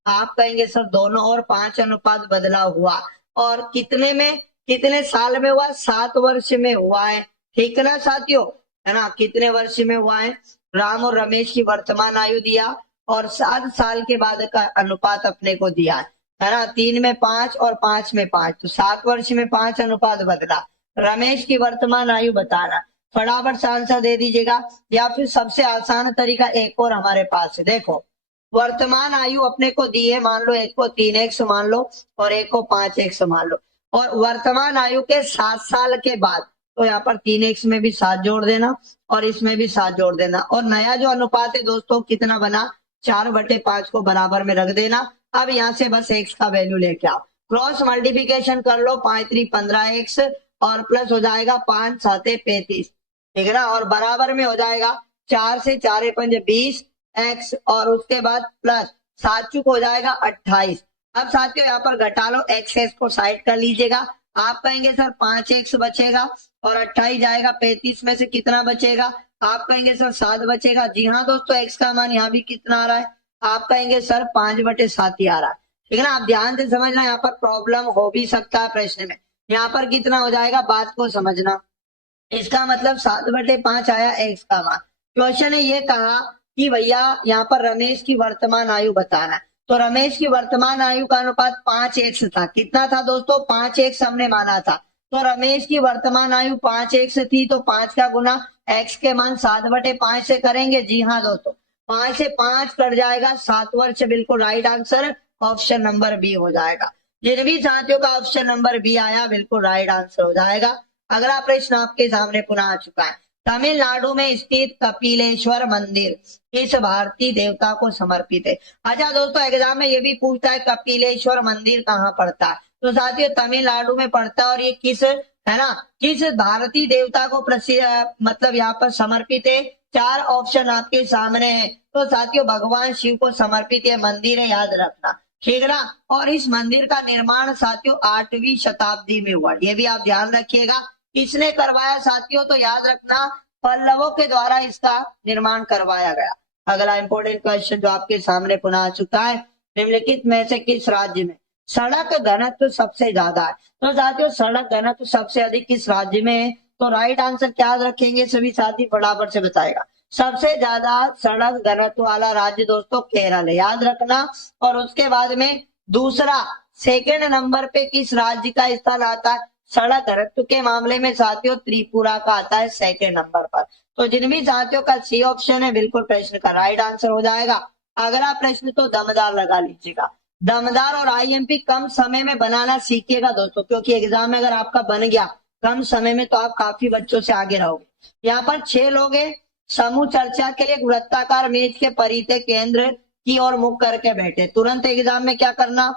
आप कहेंगे सर दोनों और 5 अनुपात बदला हुआ, और कितने में, कितने साल में हुआ, 7 वर्ष में हुआ है, ठीक है ना साथियों, है ना, कितने वर्ष में हुआ है, राम और रमेश की वर्तमान आयु दिया और 7 साल के बाद का अनुपात अपने को दिया है ना, 3 में 5 और 5 में 5, तो 7 वर्ष में 5 अनुपात बदला। रमेश की वर्तमान आयु बताना, फटाफट से आंसर दे दीजिएगा, या फिर सबसे आसान तरीका एक और हमारे पास है, देखो वर्तमान आयु अपने को दी है, मान लो एक को 3x मान लो और एक को 5x मान लो, और वर्तमान आयु के 7 साल के बाद, तो यहाँ पर 3x में भी 7 जोड़ देना और इसमें भी 7 जोड़ देना, और नया जो अनुपात है दोस्तों कितना बना, 4/5 को बराबर में रख देना। अब यहाँ से बस x का वैल्यू लेके आओ, क्रॉस मल्टीप्लीकेशन कर लो, 5 3 15x और प्लस हो जाएगा 5 7 35, ठीक है ना, और बराबर में हो जाएगा 4 से 4 5 20 x और उसके बाद प्लस 7 चुक हो जाएगा 28। अब साथियों यहाँ पर घटा लो, x को साइड कर लीजिएगा, आप कहेंगे सर 5x बचेगा और 28 जाएगा, 35 में से कितना बचेगा, आप कहेंगे सर 7 बचेगा। जी हाँ दोस्तों, x का मान यहाँ भी कितना आ रहा है, आप कहेंगे सर 5/7 ही आ रहा है, ठीक है ना। आप ध्यान से समझना, यहाँ पर प्रॉब्लम हो भी सकता है प्रश्न में, यहाँ पर कितना हो जाएगा, बात को समझना, इसका मतलब 7/5 आया x का मान। क्वेश्चन ने ये कहा कि भैया यहाँ पर रमेश की वर्तमान आयु बताना है, तो रमेश की वर्तमान आयु का अनुपात 5x था, कितना था दोस्तों, 5x हमने माना था, तो रमेश की वर्तमान आयु 5x थी, तो 5 का गुना x के मान 7/5 से करेंगे। जी हाँ दोस्तों, 5 से 5 कट जाएगा, 7 वर्ष, बिल्कुल right answer option number B हो जाएगा। जिन भी साथियों का ऑप्शन नंबर बी आया बिल्कुल राइट आंसर हो जाएगा। अगला प्रश्न आपके सामने पुनः आ चुका है, तमिलनाडु में स्थित कपिलेश्वर मंदिर किस भारतीय देवता को समर्पित है। अच्छा दोस्तों, एग्जाम में ये भी पूछता है कपिलेश्वर मंदिर कहाँ पड़ता है, तो साथियों तमिलनाडु में पड़ता है, और ये किस, है ना, किस भारतीय देवता को मतलब यहाँ पर समर्पित है। 4 ऑप्शन आपके सामने है, तो साथियों भगवान शिव को समर्पित है मंदिर है, याद रखना, ठीक है ना। और इस मंदिर का निर्माण साथियों 8वीं शताब्दी में हुआ, ये भी आप ध्यान रखिएगा। किसने करवाया साथियों, तो याद रखना पल्लवों के द्वारा इसका निर्माण करवाया गया। अगला इंपॉर्टेंट क्वेश्चन जो आपके सामने पुनः आ चुका है, निम्नलिखित में से किस राज्य में सड़क घनत्व सबसे ज्यादा है, तो साथियों सड़क घनत्व सबसे अधिक किस राज्य में है, तो राइट आंसर क्या रखेंगे सभी साथी फटाफट से बताएगा। सबसे ज्यादा सड़क घनत्व वाला राज्य दोस्तों केरल है, याद रखना। और उसके बाद में दूसरा सेकंड नंबर पे किस राज्य का स्थान आता है, सड़क घनत्व के मामले में साथियों त्रिपुरा का आता है सेकंड नंबर पर। तो जिन भी साथियों का सी ऑप्शन है बिल्कुल प्रश्न का राइट आंसर हो जाएगा। अगला प्रश्न तो दमदार लगा लीजिएगा, दमदार और आईएमपी कम समय में बनाना सीखिएगा दोस्तों, क्योंकि एग्जाम में अगर आपका बन गया कम समय में तो आप काफी बच्चों से आगे रहोगे। यहाँ पर 6 लोग हैं, समूह चर्चा के लिए वृत्ताकार मेज के परिधि केंद्र की ओर मुख करके बैठे, तुरंत एग्जाम में क्या करना,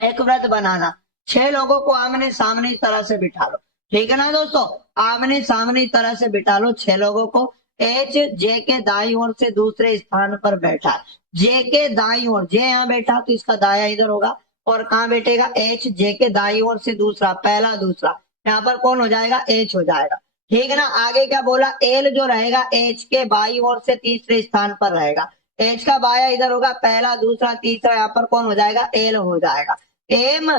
एक व्रत बनाना, 6 लोगों को आमने सामने इस तरह से बिठा लो, ठीक है ना दोस्तों, आमने सामने इस तरह से बिठा लो 6 लोगों को। एच जे के दाई ओर से दूसरे स्थान पर बैठा, जे के दाई ओर, जे यहाँ बैठा तो इसका दाया इधर होगा, और कहाँ बैठेगा, एच जे के दाई ओर से दूसरा, पहला दूसरा, यहाँ पर कौन हो जाएगा, एच हो जाएगा। ठीक है ना। आगे क्या बोला, एल जो रहेगा एच के बाई ओर से तीसरे स्थान पर रहेगा। एच का बाया इधर होगा, पहला दूसरा तीसरा, यहाँ पर कौन हो जाएगा, एल हो जाएगा। एम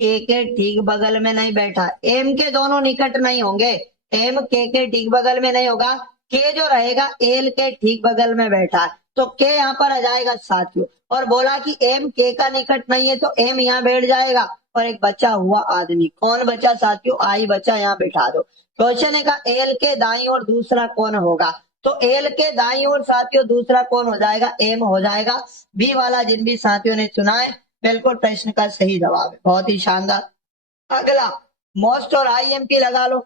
के ठीक बगल में नहीं बैठा, एम के दोनों निकट नहीं होंगे, एम के ठीक बगल में नहीं होगा, के जो रहेगा एल के ठीक बगल में बैठा है, तो के यहाँ पर आ जाएगा साथियों। और बोला कि एम के का निकट नहीं है तो एम यहाँ बैठ जाएगा, और एक बचा हुआ आदमी, कौन बचा साथियों, आई बचा, यहाँ बैठा दो। क्वेश्चन है का एल के दाई और दूसरा कौन होगा, तो एल के दाई और साथियों दूसरा कौन हो जाएगा, एम हो जाएगा। बी वाला जिन भी साथियों ने चुना है बिल्कुल प्रश्न का सही जवाब है, बहुत ही शानदार। अगला मोस्ट और आईएमपी लगा लो।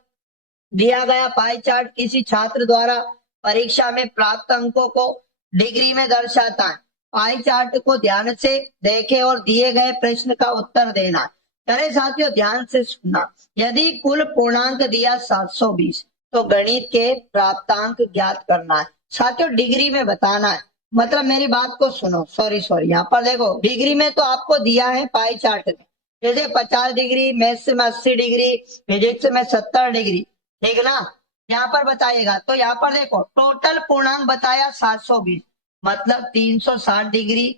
दिया गया पाई चार्ट किसी छात्र द्वारा परीक्षा में प्राप्त अंकों को डिग्री में दर्शाता है। पाई चार्ट को ध्यान से देखें और दिए गए प्रश्न का उत्तर देना। चले साथियों ध्यान से सुनना। यदि कुल पूर्णांक दिया 720 तो गणित के प्राप्तांक ज्ञात करना है। साथियों डिग्री में बताना है, मतलब मेरी बात को सुनो, सॉरी यहाँ पर देखो, डिग्री में तो आपको दिया है पाई चार्ट में, जैसे 50 डिग्री, मैथ्स में 80 डिग्री, फिजिक्स में 70 डिग्री, ठीक ना। यहाँ पर बताइएगा तो यहाँ पर देखो टोटल पूर्णांक बताया 720, मतलब 360 डिग्री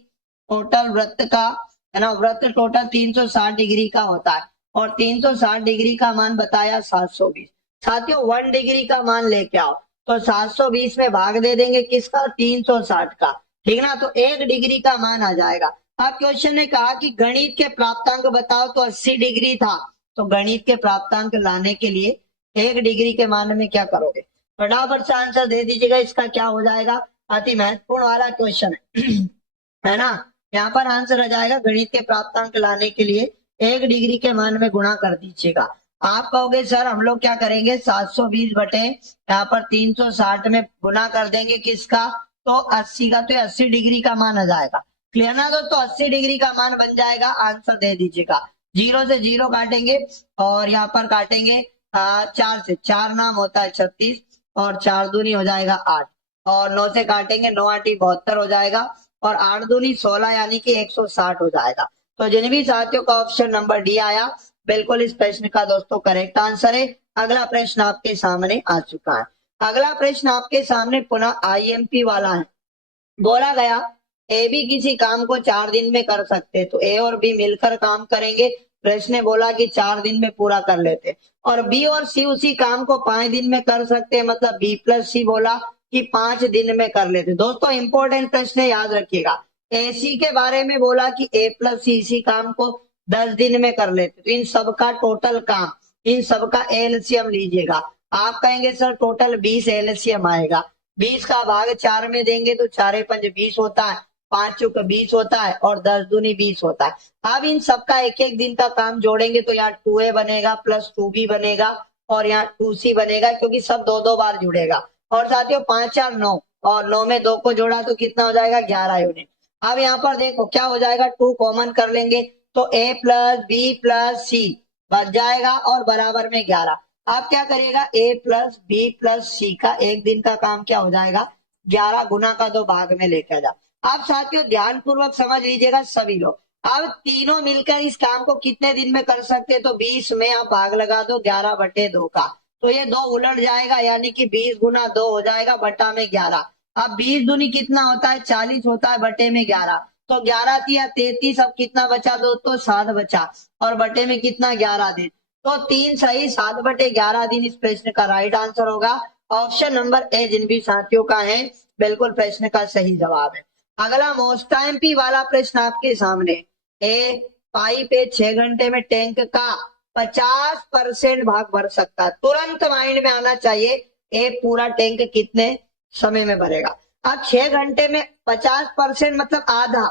टोटल वृत्त का, है ना, वृत्त टोटल 360 डिग्री का होता है, और 360 डिग्री का मान बताया 720। साथियों 1 डिग्री का मान लेके आओ, तो 720 में भाग दे देंगे किसका, 360 का, ठीक ना, तो 1 डिग्री का मान आ जाएगा। अब क्वेश्चन ने कहा कि गणित के प्राप्तांक बताओ, तो 80 डिग्री था, तो गणित के प्राप्तांक लाने के लिए 1 डिग्री के मान में क्या करोगे, फटाफट से आंसर दे दीजिएगा। इसका क्या हो जाएगा, अति महत्वपूर्ण वाला क्वेश्चन है ना। यहाँ पर आंसर आ जाएगा, गणित के प्राप्तांक लाने के लिए 1 डिग्री के मान में गुणा कर दीजिएगा। आप कहोगे सर हम लोग क्या करेंगे, 720 बटे यहाँ पर 360 में गुना कर देंगे किसका, तो 80 का, तो 80 डिग्री का मान आ जाएगा। क्लियर ना दोस्तों, 80 डिग्री का मान बन जाएगा, आंसर दे दीजिएगा। 0 से 0 काटेंगे और यहाँ पर काटेंगे 4 से, 4 नाम होता है 36, और 4 दूनी हो जाएगा 8, और 9 से काटेंगे, 9 8 72 हो जाएगा, और 8 दूनी 16 यानी कि 160 हो जाएगा। तो जिन भी साथियों का ऑप्शन नंबर डी आया बिल्कुल इस प्रश्न का दोस्तों करेक्ट आंसर है। अगला प्रश्न आपके सामने आ चुका है। अगला प्रश्न आपके सामने पुनः आईएमपी वाला है। बोला गया ए बी किसी काम को 4 दिन में कर सकते, तो ए और बी मिलकर काम करेंगे। प्रश्न ने बोला कि 4 दिन में पूरा कर लेते, और बी और सी उसी काम को 5 दिन में कर सकते हैं, मतलब बी प्लस सी बोला कि 5 दिन में कर लेते। दोस्तों इंपॉर्टेंट प्रश्न याद रखिएगा, ए सी के बारे में बोला कि ए प्लस सी इसी काम को 10 दिन में कर लेते, तो इन सबका टोटल काम, इन सबका एलसीएम लीजिएगा। आप कहेंगे सर टोटल 20 एलसीएम आएगा, 20 का भाग 4 में देंगे तो 4 5 20 होता है, 5 चौक 20 होता है, और 10 दूनी 20 होता है। अब इन सबका एक एक दिन का काम जोड़ेंगे तो यहाँ 2a बनेगा प्लस 2b बनेगा, और यहाँ 2c बनेगा, क्योंकि सब 2 बार जुड़ेगा। और साथियों 5 4 9, और 9 में 2 को जोड़ा तो कितना हो जाएगा, 11 यूनिट। अब यहाँ पर देखो क्या हो जाएगा, 2 कॉमन कर लेंगे तो a प्लस बी प्लस सी बच जाएगा, और बराबर में 11। आप क्या करिएगा, a प्लस बी प्लस सी का एक दिन का काम क्या हो जाएगा, 11 गुना का 2 भाग में लेकर जा। आप साथियों ध्यान पूर्वक समझ लीजिएगा सभी लोग, अब तीनों मिलकर इस काम को कितने दिन में कर सकते हैं, तो 20 में आप भाग लगा दो 11 बटे 2 का, तो ये 2 उलट जाएगा, यानी कि 20 गुना 2 हो जाएगा बटा में 11। अब 20 दूनी कितना होता है, 40 होता है, बटे में 11, तो 11 तिया 33, अब कितना बचा दोस्तों, 7 बचा, और बटे में कितना, 11 दिन, तो 3 सही 7 बटे 11 दिन इस प्रश्न का राइट आंसर होगा। ऑप्शन नंबर ए जिन भी साथियों का है बिल्कुल प्रश्न का सही जवाब है। अगला मोस्ट एमपी वाला प्रश्न आपके सामने, ए पाइप 6 घंटे में टैंक का 50% भाग भर सकता है। तुरंत माइंड में आना चाहिए, ए पूरा टैंक कितने समय में भरेगा। अब 6 घंटे में 50% मतलब आधा,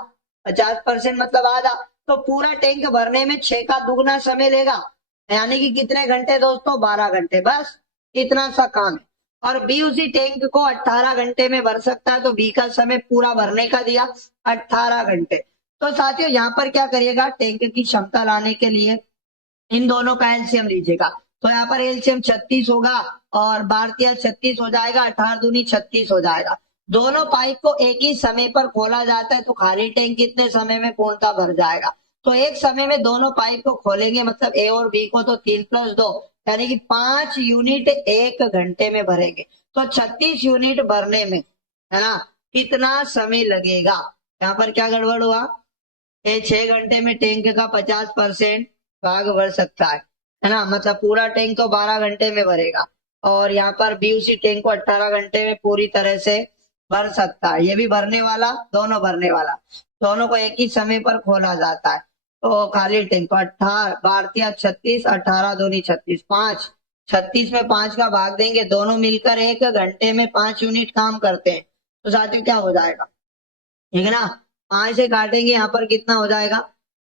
50% मतलब आधा, तो पूरा टैंक भरने में 6 का दुगना समय लेगा, यानी कि कितने घंटे दोस्तों, 12 घंटे, बस इतना सा काम है। और बी उसी टैंक को 18 घंटे में भर सकता है, तो बी का समय पूरा भरने का दिया 18 घंटे। तो साथियों यहाँ पर क्या करिएगा, टैंक की क्षमता लाने के लिए इन दोनों का एलसीएम लीजिएगा, तो यहाँ पर एलसीएम 36 होगा, और भारतीय 36 हो जाएगा, 18 दूनी 36 हो जाएगा। दोनों पाइप को एक ही समय पर खोला जाता है, तो खाली टैंक कितने समय में पूर्णतः भर जाएगा, तो एक समय में दोनों पाइप को खोलेंगे, मतलब ए और बी को, तो 3+2 यानी कि 5 यूनिट 1 घंटे में भरेंगे। तो 36 यूनिट भरने में, है ना, कितना समय लगेगा। यहाँ पर क्या गड़बड़ हुआ, ये 6 घंटे में टैंक का 50% भाग भर सकता है ना, मतलब पूरा टैंक तो 12 घंटे में भरेगा, और यहाँ पर भी उसी टैंक को 18 घंटे में पूरी तरह से भर सकता है। ये भी भरने वाला, दोनों भरने वाला, दोनों को एक ही समय पर खोला जाता है। तो खाली टैंक को 18 भारतीय 36, 18 दूनी 36, 5, 36 में 5 का भाग देंगे, दोनों मिलकर 1 घंटे में 5 यूनिट काम करते हैं। तो साथियों क्या हो जाएगा, ठीक है ना, 5 से काटेंगे, यहाँ पर कितना हो जाएगा,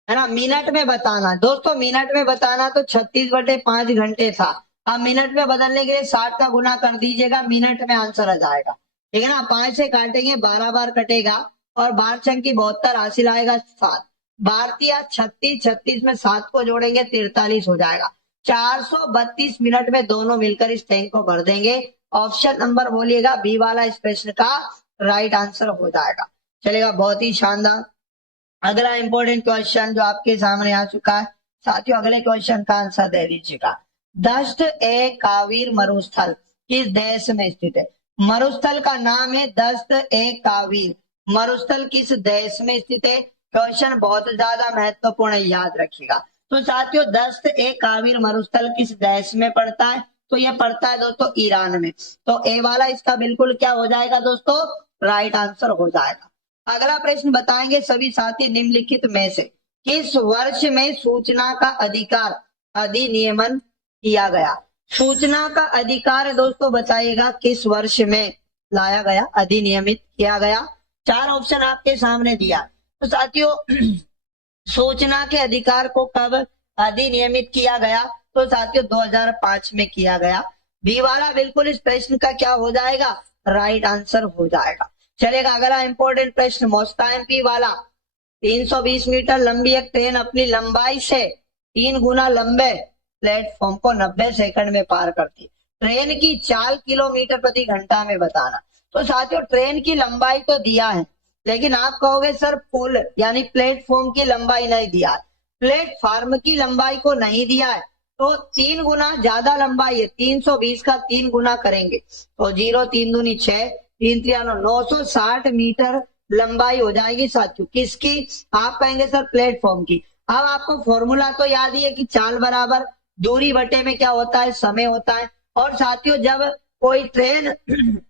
है ना, मिनट में बताना दोस्तों, मिनट में बताना। तो 36/5 घंटे था, अब मिनट में बदलने के लिए 60 का गुना कर दीजिएगा, मिनट में आंसर आ जाएगा, ठीक है ना। 5 से काटेंगे, 12 बार कटेगा, और 12 की 72 हासिल आएगा 7। भारतीय 36, 36 में 7 को जोड़ेंगे 43 हो जाएगा। 432 मिनट में दोनों मिलकर इस टैंक को भर देंगे। ऑप्शन नंबर बोलिएगा बी वाला इस प्रश्न का राइट आंसर हो जाएगा। चलेगा, बहुत ही शानदार। अगला इंपॉर्टेंट क्वेश्चन जो आपके सामने आ चुका है साथियों, अगले क्वेश्चन का आंसर दे दीजिएगा। दस्त ए कावीर मरुस्थल किस देश में स्थित है। मरुस्थल का नाम है दस्त ए कावीर, मरुस्थल किस देश में स्थित है। क्वेश्चन बहुत ज्यादा महत्वपूर्ण है, याद रखिएगा। तो साथियों दस्त ए कावीर मरुस्थल किस देश में पड़ता है, तो यह पड़ता है दोस्तों ईरान में। तो ए वाला इसका बिल्कुल क्या हो जाएगा दोस्तों, राइट आंसर हो जाएगा। अगला प्रश्न बताएंगे सभी साथी, निम्नलिखित में से किस वर्ष में सूचना का अधिकार अधिनियमन किया गया। सूचना का अधिकार दोस्तों बताइएगा किस वर्ष में लाया गया, अधिनियमित किया गया। 4 ऑप्शन आपके सामने दिया। तो साथियों सूचना के अधिकार को कब अधिनियमित किया गया, तो साथियों 2005 में किया गया। बी वाला बिल्कुल इस प्रश्न का क्या हो जाएगा, राइट आंसर हो जाएगा। चलेगा, अगला इंपॉर्टेंट प्रश्न मोस्ताएमपी वाला। 320 मीटर लंबी एक ट्रेन अपनी लंबाई से 3 गुना लंबे प्लेटफॉर्म को 90 सेकंड में पार करती। ट्रेन की चाल किलोमीटर प्रति घंटा में बताना। तो साथियों ट्रेन की लंबाई तो दिया है, लेकिन आप कहोगे सर पुल यानी प्लेटफॉर्म की लंबाई नहीं दिया है, प्लेटफॉर्म की लंबाई को नहीं दिया है, तो 3 गुना ज्यादा लंबाई है, 320 का 3 गुना करेंगे तो 0 3 दूनी 6, 3 3 960 मीटर लंबाई हो जाएगी साथियों। किसकी, आप कहेंगे सर प्लेटफॉर्म की। अब आपको फॉर्मूला तो याद ही है कि चाल बराबर दूरी बटे में क्या होता है, समय होता है। और साथियों जब कोई ट्रेन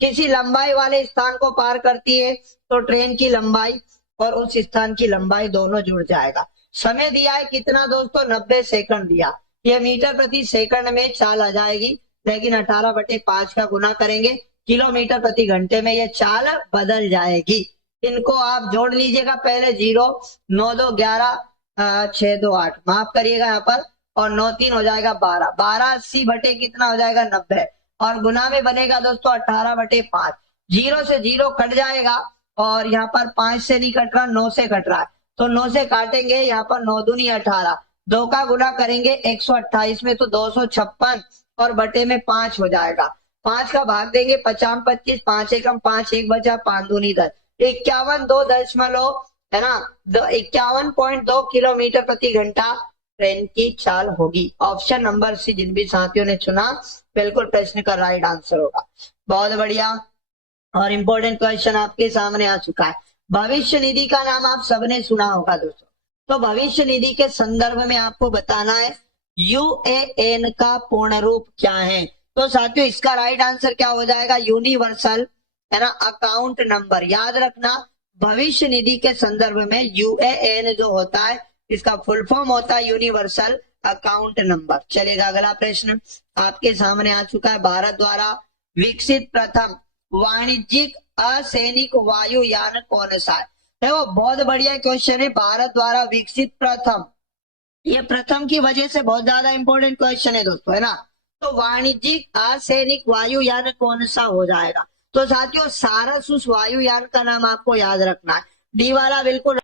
किसी लंबाई वाले स्थान को पार करती है तो ट्रेन की लंबाई और उस स्थान की लंबाई दोनों जुड़ जाएगा। समय दिया है कितना दोस्तों, 90 सेकंड दिया। ये मीटर प्रति सेकंड में चाल आ जाएगी, लेकिन 18/5 का गुना करेंगे किलोमीटर प्रति घंटे में ये चाल बदल जाएगी। इनको आप जोड़ लीजिएगा, पहले 0 9 2 11 6 2 8 माफ करिएगा यहाँ पर, और 9 3 हो जाएगा 12, 12 80 बटे कितना हो जाएगा 90, और गुना में बनेगा दोस्तों 18/5। 0 से 0 कट जाएगा, और यहाँ पर 5 से नहीं कट रहा, 9 से कट रहा है, तो 9 से काटेंगे, यहाँ पर 9 दूनी 18, 2 का गुना करेंगे 128 में तो 256, और बटे में 5 हो जाएगा। 5 का भाग देंगे 50 25, 5 एकम 5, 1 बचा, 5 दूनी 10, 51 2 है ना 51.2 किलोमीटर प्रति घंटा ट्रेन की चाल होगी। ऑप्शन नंबर सी जिन भी साथियों ने चुना बिल्कुल प्रश्न का राइट आंसर होगा। बहुत बढ़िया, और इम्पोर्टेंट क्वेश्चन आपके सामने आ चुका है। भविष्य निधि का नाम आप सबने सुना होगा दोस्तों, तो भविष्य निधि के संदर्भ में आपको बताना है यूएएन का पूर्ण रूप क्या है। तो साथियों इसका राइट आंसर क्या हो जाएगा, यूनिवर्सल, है ना, अकाउंट नंबर। याद रखना भविष्य निधि के संदर्भ में यूएएन जो होता है इसका फुल फॉर्म होता है यूनिवर्सल अकाउंट नंबर। चलेगा, अगला प्रश्न आपके सामने आ चुका है। भारत द्वारा विकसित प्रथम वाणिज्यिक असैनिक वायुयान कौन सा है। देखो बहुत बढ़िया क्वेश्चन है, भारत द्वारा विकसित प्रथम, ये प्रथम की वजह से बहुत ज्यादा इंपॉर्टेंट क्वेश्चन है दोस्तों, है ना। तो वाणिज्यिक असैनिक वायुयान कौन सा हो जाएगा, तो साथियों सारस उस वायुयान का नाम आपको याद रखना है। डी वाला बिल्कुल